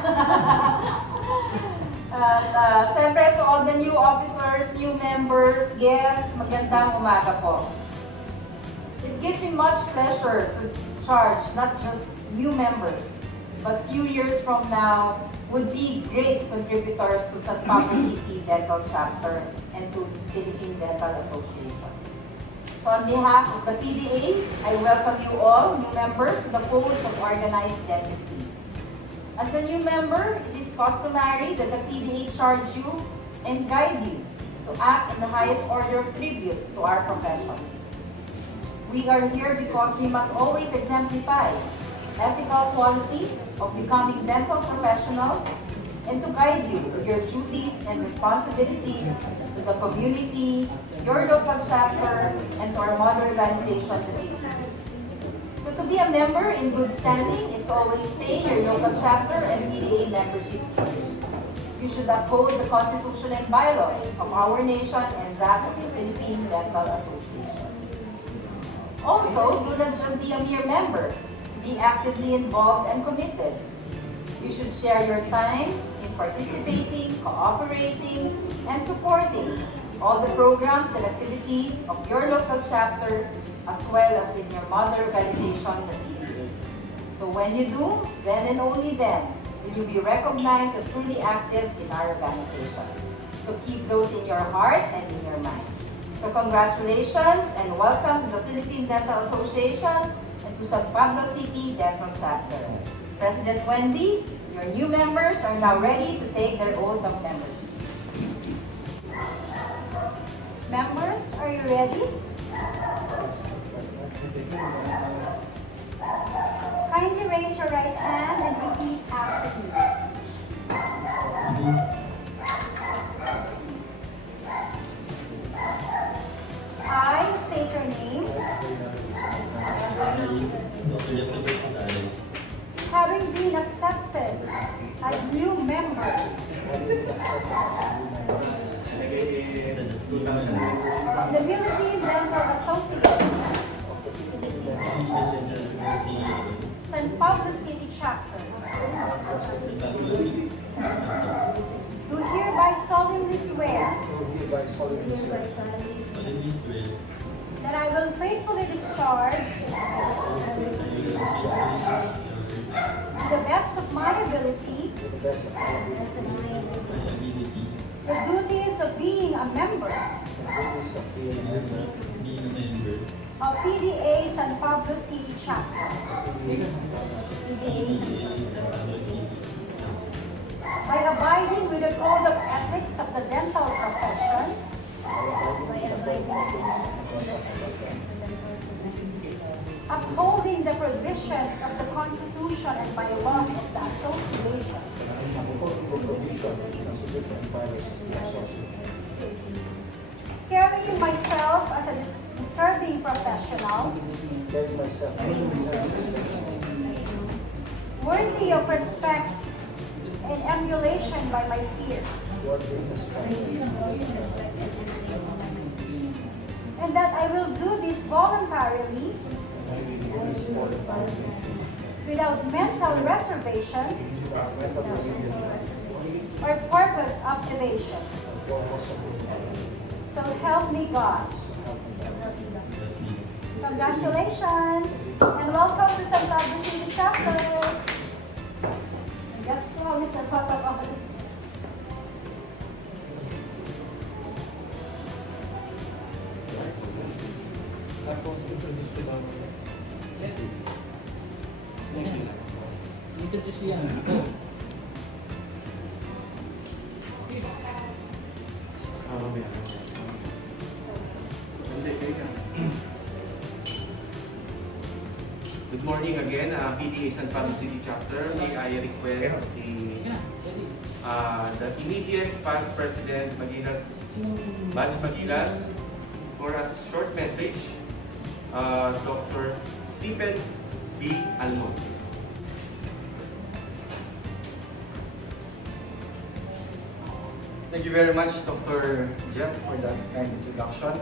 Syempre to all the new officers, new members, guests, magandang umaga po. It gives me much pleasure to charge not just new members, but few years from now would be great contributors to San Pablo City Dental Chapter and to Philippine Dental Association. So on behalf of the PDA, I welcome you all, new members, to the folds of organized dentistry. As a new member, it is customary that the PDA charge you and guide you to act in the highest order of tribute to our profession. We are here because we must always exemplify ethical qualities of becoming dental professionals and to guide you with your duties and responsibilities to the community, your local chapter, and to our mother organizations at PDA. So to be a member in good standing is to always pay your local chapter and PDA membership dues. You should uphold the Constitution and bylaws of our nation and that of the Philippine Dental Association. Also, do not just be a mere member. Be actively involved and committed. You should share your time in participating, cooperating, and supporting all the programs and activities of your local chapter as well as in your mother organization, the PDA. So when you do, then and only then will you be recognized as truly active in our organization. So keep those in your heart and in your mind. So congratulations and welcome to the Philippine Dental Association and to San Pablo City Dental Chapter. President Wendy, your new members are now ready to take their oath of membership. Members, are you ready? Kindly raise your right hand and repeat after me. I state your name, having been accepted as new member of the Philippine Dental Association, San Pablo City Chapter, do hereby solemnly swear that I will faithfully discharge to the best of my ability the duties of being a member of PDA San Pablo City Chapter by abiding with the code of ethics of the dental profession upholding the provisions of the Constitution and bylaws of the Association, carrying myself as a deserving professional, worthy of respect and emulation by my peers, and that I will do this voluntarily without mental reservation or purpose of evasion. So help me God. Congratulations and welcome to San Pablo City Chapter. That's how Mr. Papa. Introduce yan. Good morning again, PDA San Pablo City Chapter. May I request the immediate past President Magilas, Badge Magilas, for a short message, Dr. Stephen B. Almon. Thank you very much, Dr. Jeff, for that kind introduction.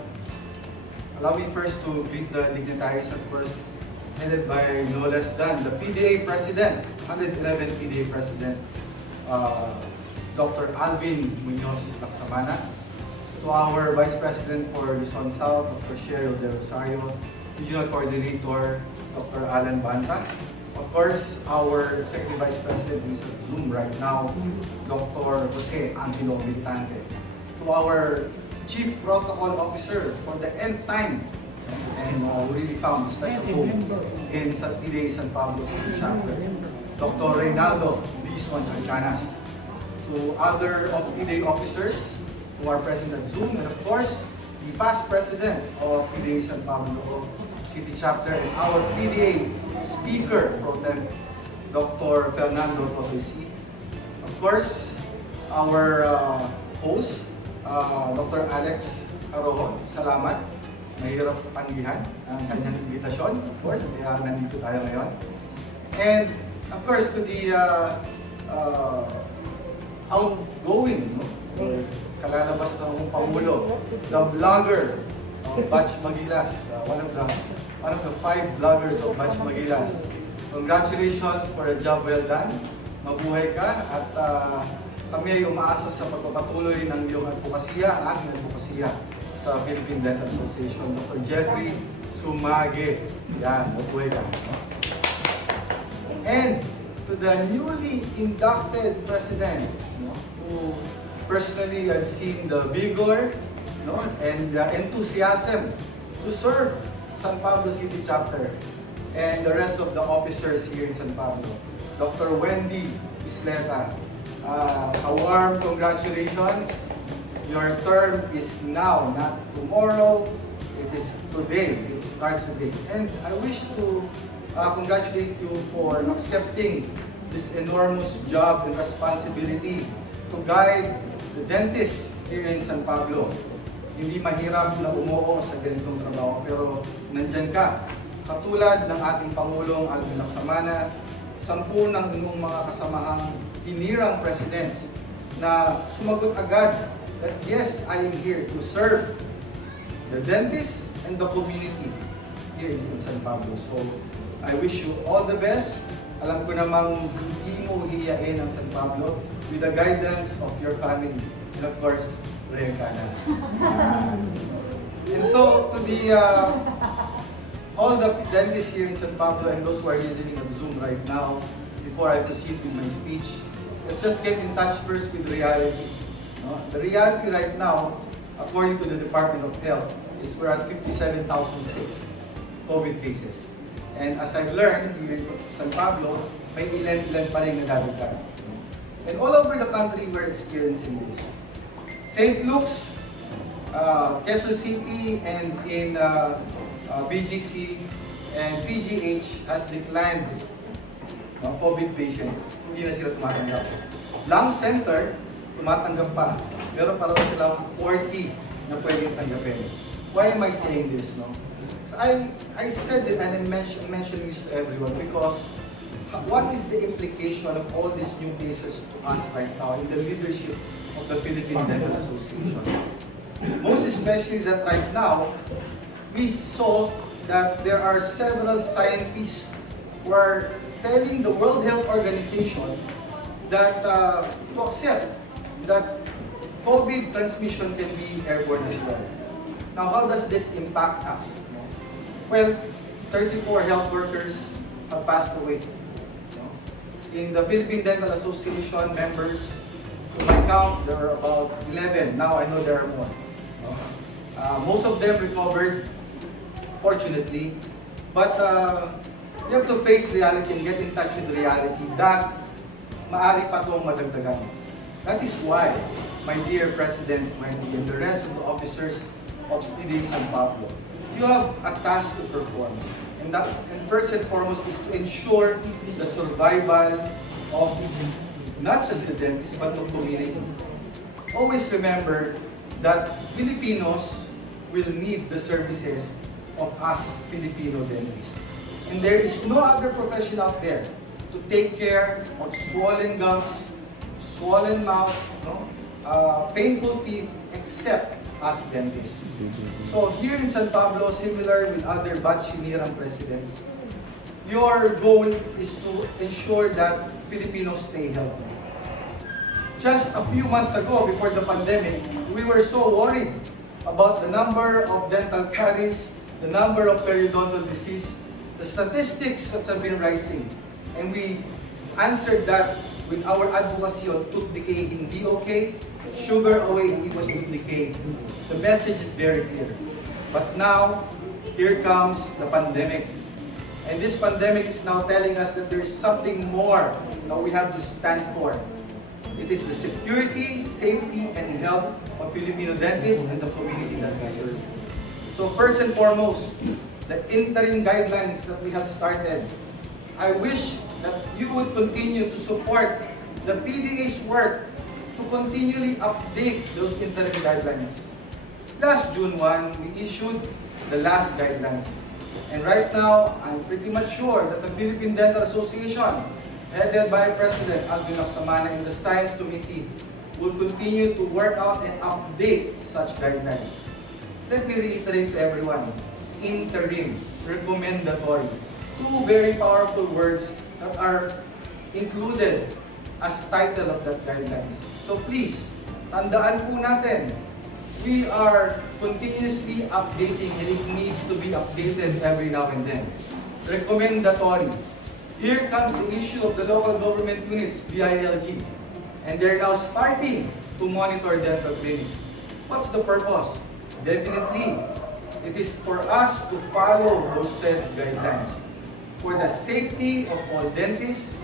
Allow me first to greet the dignitaries, of course, headed by no less than the PDA President, 111 PDA President, Dr. Alvin Munoz Laksamana, to our Vice President for Luzon South, Dr. Cheryl De Rosario, Regional Coordinator, Dr. Alan Banta, of course, our Executive Vice President who is at Zoom right now, Dr. Jose Angelo Militante, to our Chief Protocol Officer for the nth time. And we really found a special home in PDA San Pablo City Chapter. Dr. Reynaldo Dizon Alcanas. To other PDA officers who are present at Zoom, and of course, the past president of PDA San Pablo City Chapter and our PDA Speaker Pro Tem, Dr. Fernando Totosi. Of course, our host, Dr. Alex Arojon. Salamat. Mahirap tanggihan ang kanyang invitasyon. Of course, kaya nandito tayo ngayon. And of course, to the outgoing, no? Kalalabas ng Pangulo, the vlogger of Batch Magilas, one of the 5 vloggers of Batch Magilas. Congratulations for a job well done. Mabuhay ka at kami ay umaasa sa pagpapatuloy ng iyong advokasya, ang aking advokasya sa Philippine Dental Association. Dr. Jeffrey Sumage. Yan, mabuhay ka. And to the newly inducted president, who personally I've seen the vigor, and the enthusiasm to serve San Pablo City Chapter and the rest of the officers here in San Pablo. Dr. Wendy Isleta, a warm congratulations. Your term is now, not tomorrow. It is today. It starts today. And I wish to congratulate you for accepting this enormous job and responsibility to guide the dentists here in San Pablo. Hindi mahirap na umuo sa ganitong trabaho, pero nandyan ka. Katulad ng ating Pangulong Alvin Laksamana, 10 ng inyong mga kasamahang hinirang presidents na sumagot agad that yes, I am here to serve the dentists and the community here in San Pablo. So, I wish you all the best. Alam ko namang hindi mo hiyain ang San Pablo with the guidance of your family and of course, Rey Canas. And so, to the all the dentists here in San Pablo and those who are listening on Zoom right now, before I proceed with my speech, let's just get in touch first with reality. The reality right now, according to the Department of Health, is we're at 57,006 COVID cases. And as I've learned here in San Pablo, may ilan pa rin nadadagdag. And all over the country, we're experiencing this. St. Luke's, Quezon City, and in BGC and PGH has declined COVID patients. Hindi na sila tumatanggap. Lung Center, tumatanggap pa. Pero parang silang 40 na pwedeng tanggapin. Why am I saying this? So I said it and I'm mentioning this to everyone because what is the implication of all these new cases to us right now in the leadership of the Philippine Dental Association? Most especially that right now, we saw that there are several scientists who are telling the World Health Organization that to accept that COVID transmission can be airborne as well. Now, how does this impact us? Well, 34 health workers have passed away. In the Philippine Dental Association members, to my count, there are about 11. Now I know there are more. Most of them recovered, fortunately. But you have to face reality and get in touch with reality that maaari pa itong madagdagan. That is why, my dear President Wendy and the rest of the officers of PDA San Pablo, you have a task to perform. And first and foremost is to ensure the survival of not just the dentists, but the community. Always remember that Filipinos will need the services of us Filipino dentists. And there is no other profession out there to take care of swollen gums, swollen mouth, painful teeth, except us dentists. So here in San Pablo, similar with other Batch-Hinirang presidents, your goal is to ensure that Filipinos stay healthy. Just a few months ago, before the pandemic, we were so worried about the number of dental caries, the number of periodontal disease, the statistics that have been rising. And we answered that with our advocacy on tooth decay, hindi okay, sugar away, equals tooth decay. The message is very clear. But now, here comes the pandemic. And this pandemic is now telling us that there's something more that we have to stand for. It is the security, safety, and health of Filipino dentists and the community that we serve. So first and foremost, the interim guidelines that we have started, I wish that you would continue to support the PDA's work to continually update those interim guidelines. Last June 1, we issued the last guidelines. And right now, I'm pretty much sure that the Philippine Dental Association, headed by President Alvin Laksamana in the Science Committee, will continue to work out and update such guidelines. Let me reiterate to everyone, interim, recommendatory. Two very powerful words that are included as title of that guidelines. So please, tandaan po natin, we are continuously updating and it needs to be updated every now and then. Recommendatory. Here comes the issue of the local government units, DILG. And they're now starting to monitor dental clinics. What's the purpose? Definitely, it is for us to follow those set guidelines for the safety of all dentists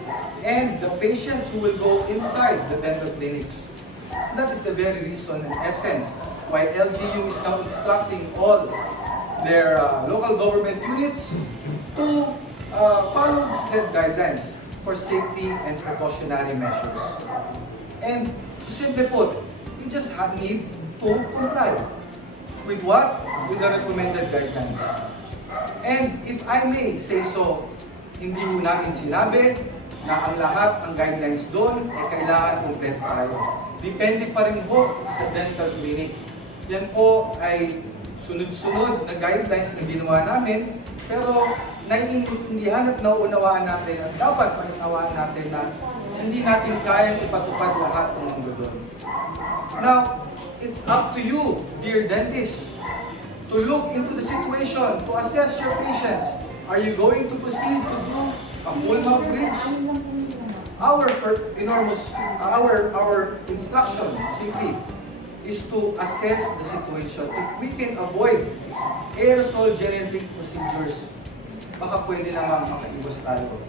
and the patients who will go inside the dental clinics. That is the very reason and essence why LGU is now instructing all their local government units to follow said guidelines for safety and precautionary measures. And to simply put, we just need to comply. With what? With the recommended guidelines. And if I may say so, hindi ho namin sinabi na ang lahat ng guidelines doon ay kailangan kompleto tayo. Depende pa rin ho sa dental clinic. Yan po ay sunod-sunod na guidelines na ginawa namin, pero naiintindihan at nauunawaan natin at dapat mainawaan natin na hindi natin kayang ipatupad lahat ng mga doon. Now, it's up to you, dear dentists, to look into the situation, to assess your patients. Are you going to proceed to do a full mouth bridge? Our instruction simply is to assess the situation. If we can avoid aerosol genetic procedures, baka pwede naman makaiwas tayo.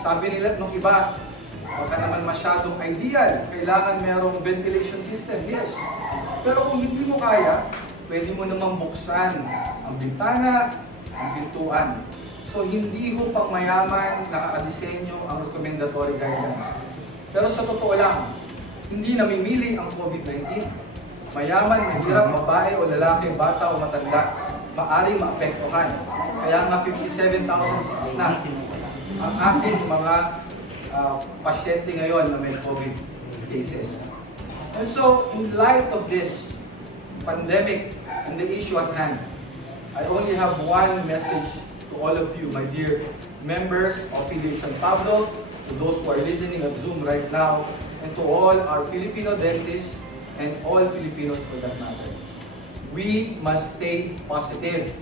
Sabi nila nung iba, baka naman masyadong ideal, kailangan merong ventilation system. Yes. Pero kung hindi mo kaya, pwede mo namang buksan ang bintana, ang pintuan. So hindi ho pang mayaman nakakadesenyo ang recommendatory guidelines. Pero sa totoo lang, hindi namimili ang COVID-19. Mayaman, mahirap, babae o lalaki, bata o matanda, maaring maapektuhan. Kaya nga 57,006 na ang ating mga pasyente ngayon na may COVID cases. And so, in light of this pandemic and the issue at hand, I only have one message to all of you, my dear members of PDA San Pablo, to those who are listening at Zoom right now, and to all our Filipino dentists and all Filipinos for that matter. We must stay positive.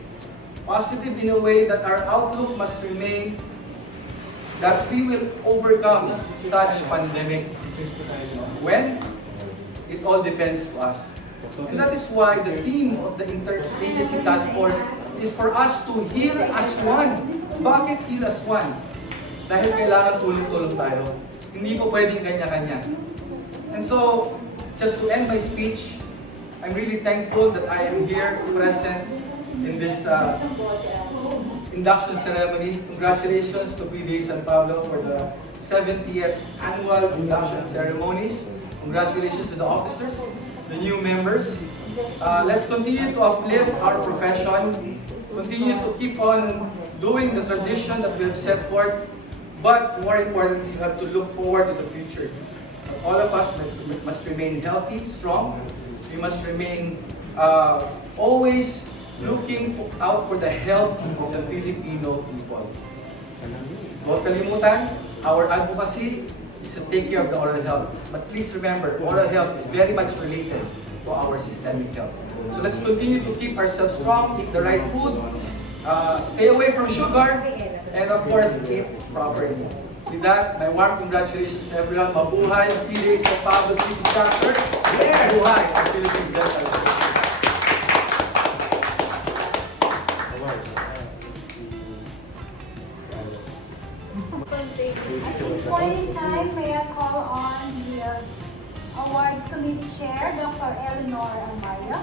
Positive in a way that our outlook must remain that we will overcome such pandemic. When? It all depends to us. And that is why the theme of the Interagency Task Force is for us to heal as one. Bakit heal as one? Dahil kailangan tulong-tulong tayo. Hindi po pwedeng kanya-kanya. And so, just to end my speech, I'm really thankful that I am here present in this induction ceremony. Congratulations to PDA San Pablo for the 70th annual induction ceremonies. Congratulations to the officers, the new members. Let's continue to uplift our profession, continue to keep on doing the tradition that we have set forth, but more importantly, we have to look forward to the future. All of us must remain healthy, strong. We must remain always looking out for the health of the Filipino people. Huwag kalimutan, our advocacy is to take care of the oral health. But please remember, oral health is very much related to our systemic health. So let's continue to keep ourselves strong, eat the right food, stay away from sugar, and of course, eat properly. With that, my warm congratulations to everyone. Mabuhay ang PDA sa PABLO City Chapter. Mabuhay ang Philippine Dental Association. At this point in time, may I call on the Awards Committee Chair, Dr. Eleanor Almaya,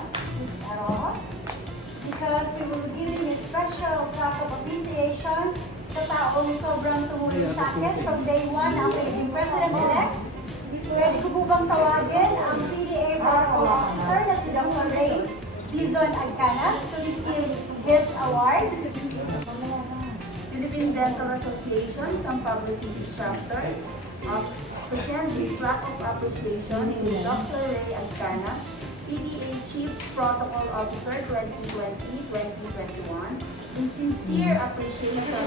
because we will be giving a special clap of appreciation sa taong sobrang tumulong sa akin from day one after naging President-elect. Pwede ko po bang tawagin ang PDA Protocol Officer na si Dr. Ray Dizon Agcanas to receive this award. Philippine Dental Association, San Pablo City Chapter, present this plaque of appreciation to Dr. Ray Agcanas, PDA Chief Protocol Officer 2020-2021, in sincere appreciation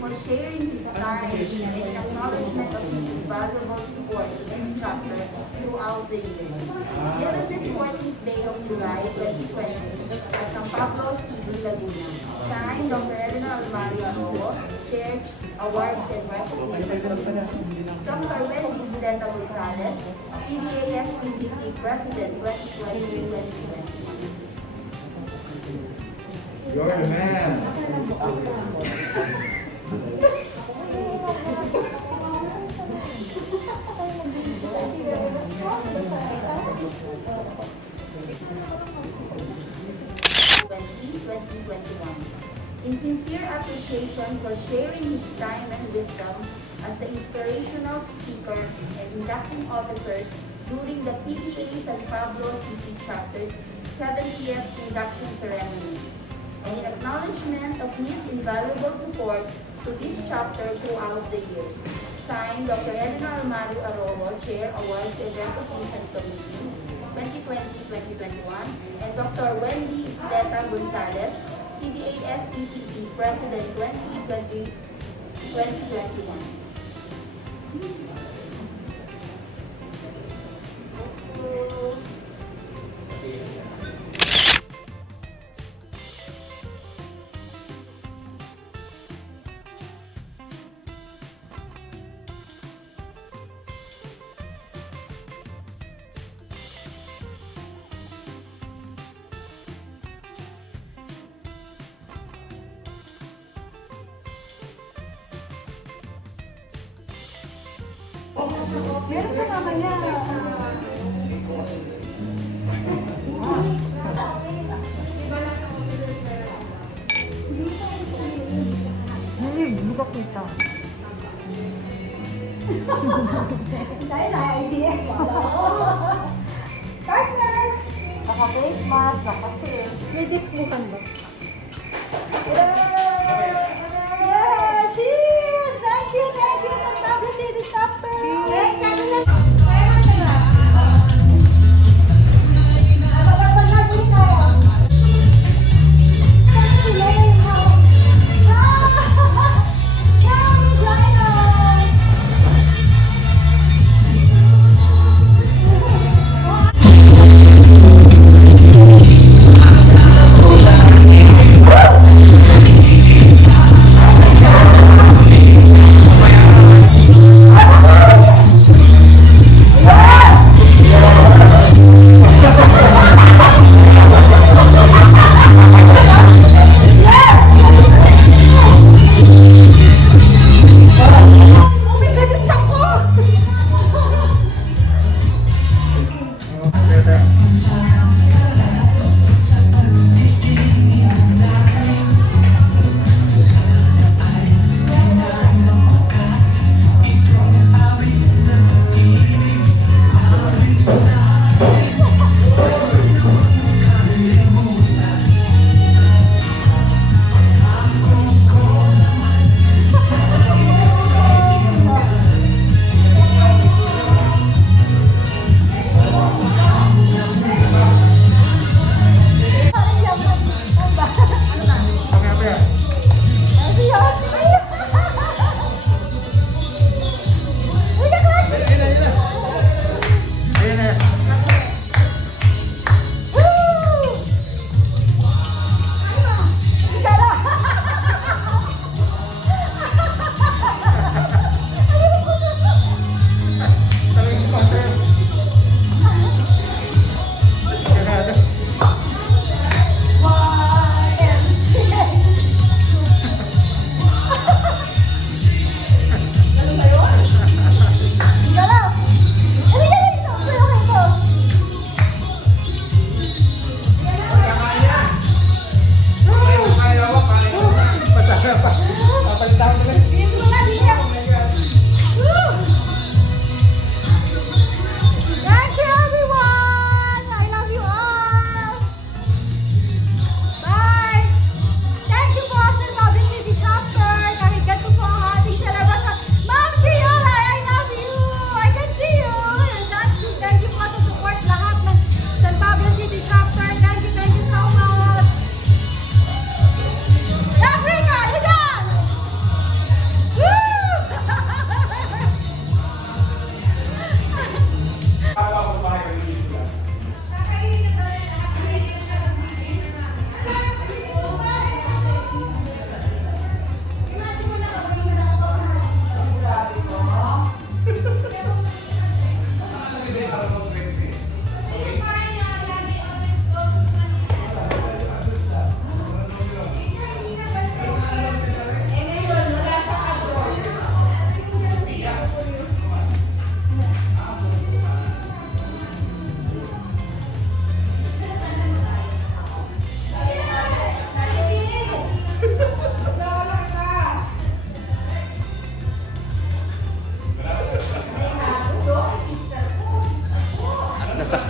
for sharing his time and in acknowledgement of his invaluable support to this chapter throughout the years. Given this 14th day of July 2020 at San Pablo City, Laguna, signed Dr. Eleanor Almaya, Chair, Awards and Recognition. Dr. Wendy Dental Gonzalez, PDA SPCC President 2020-2021. You're the man. In sincere appreciation for sharing his time and wisdom as the inspirational speaker and inducting officers during the PDA San Pablo City Chapter's 70th induction ceremonies, and in acknowledgement of his invaluable support to this chapter throughout the years. Signed, Dr. Eleanor Mario Arroyo, Chair, Awards and Recognition Committee, 2020-2021, and Dr. Wendy Dental Gonzalez, PDA SPCC President 2020-2021. Meron ka mamaya. Buka kita. Dahil na idea. Partner! Naka-face mask, naka-face. May diskutan ba? Yeah! Cheers! Thank you! San Pablo City Chapter! Thank you!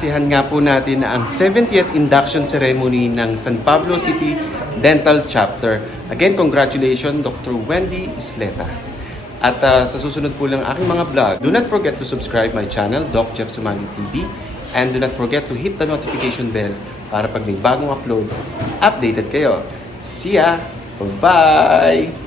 sasasihan nga po natin na ang 70th induction ceremony ng San Pablo City Dental Chapter. Again, congratulations Dr. Wendy Isleta. At sa susunod po lang aking mga vlog, do not forget to subscribe my channel, Doc Jeff Sumali TV. And do not forget to hit the notification bell para pag may bagong upload, updated kayo. See ya! Bye-bye!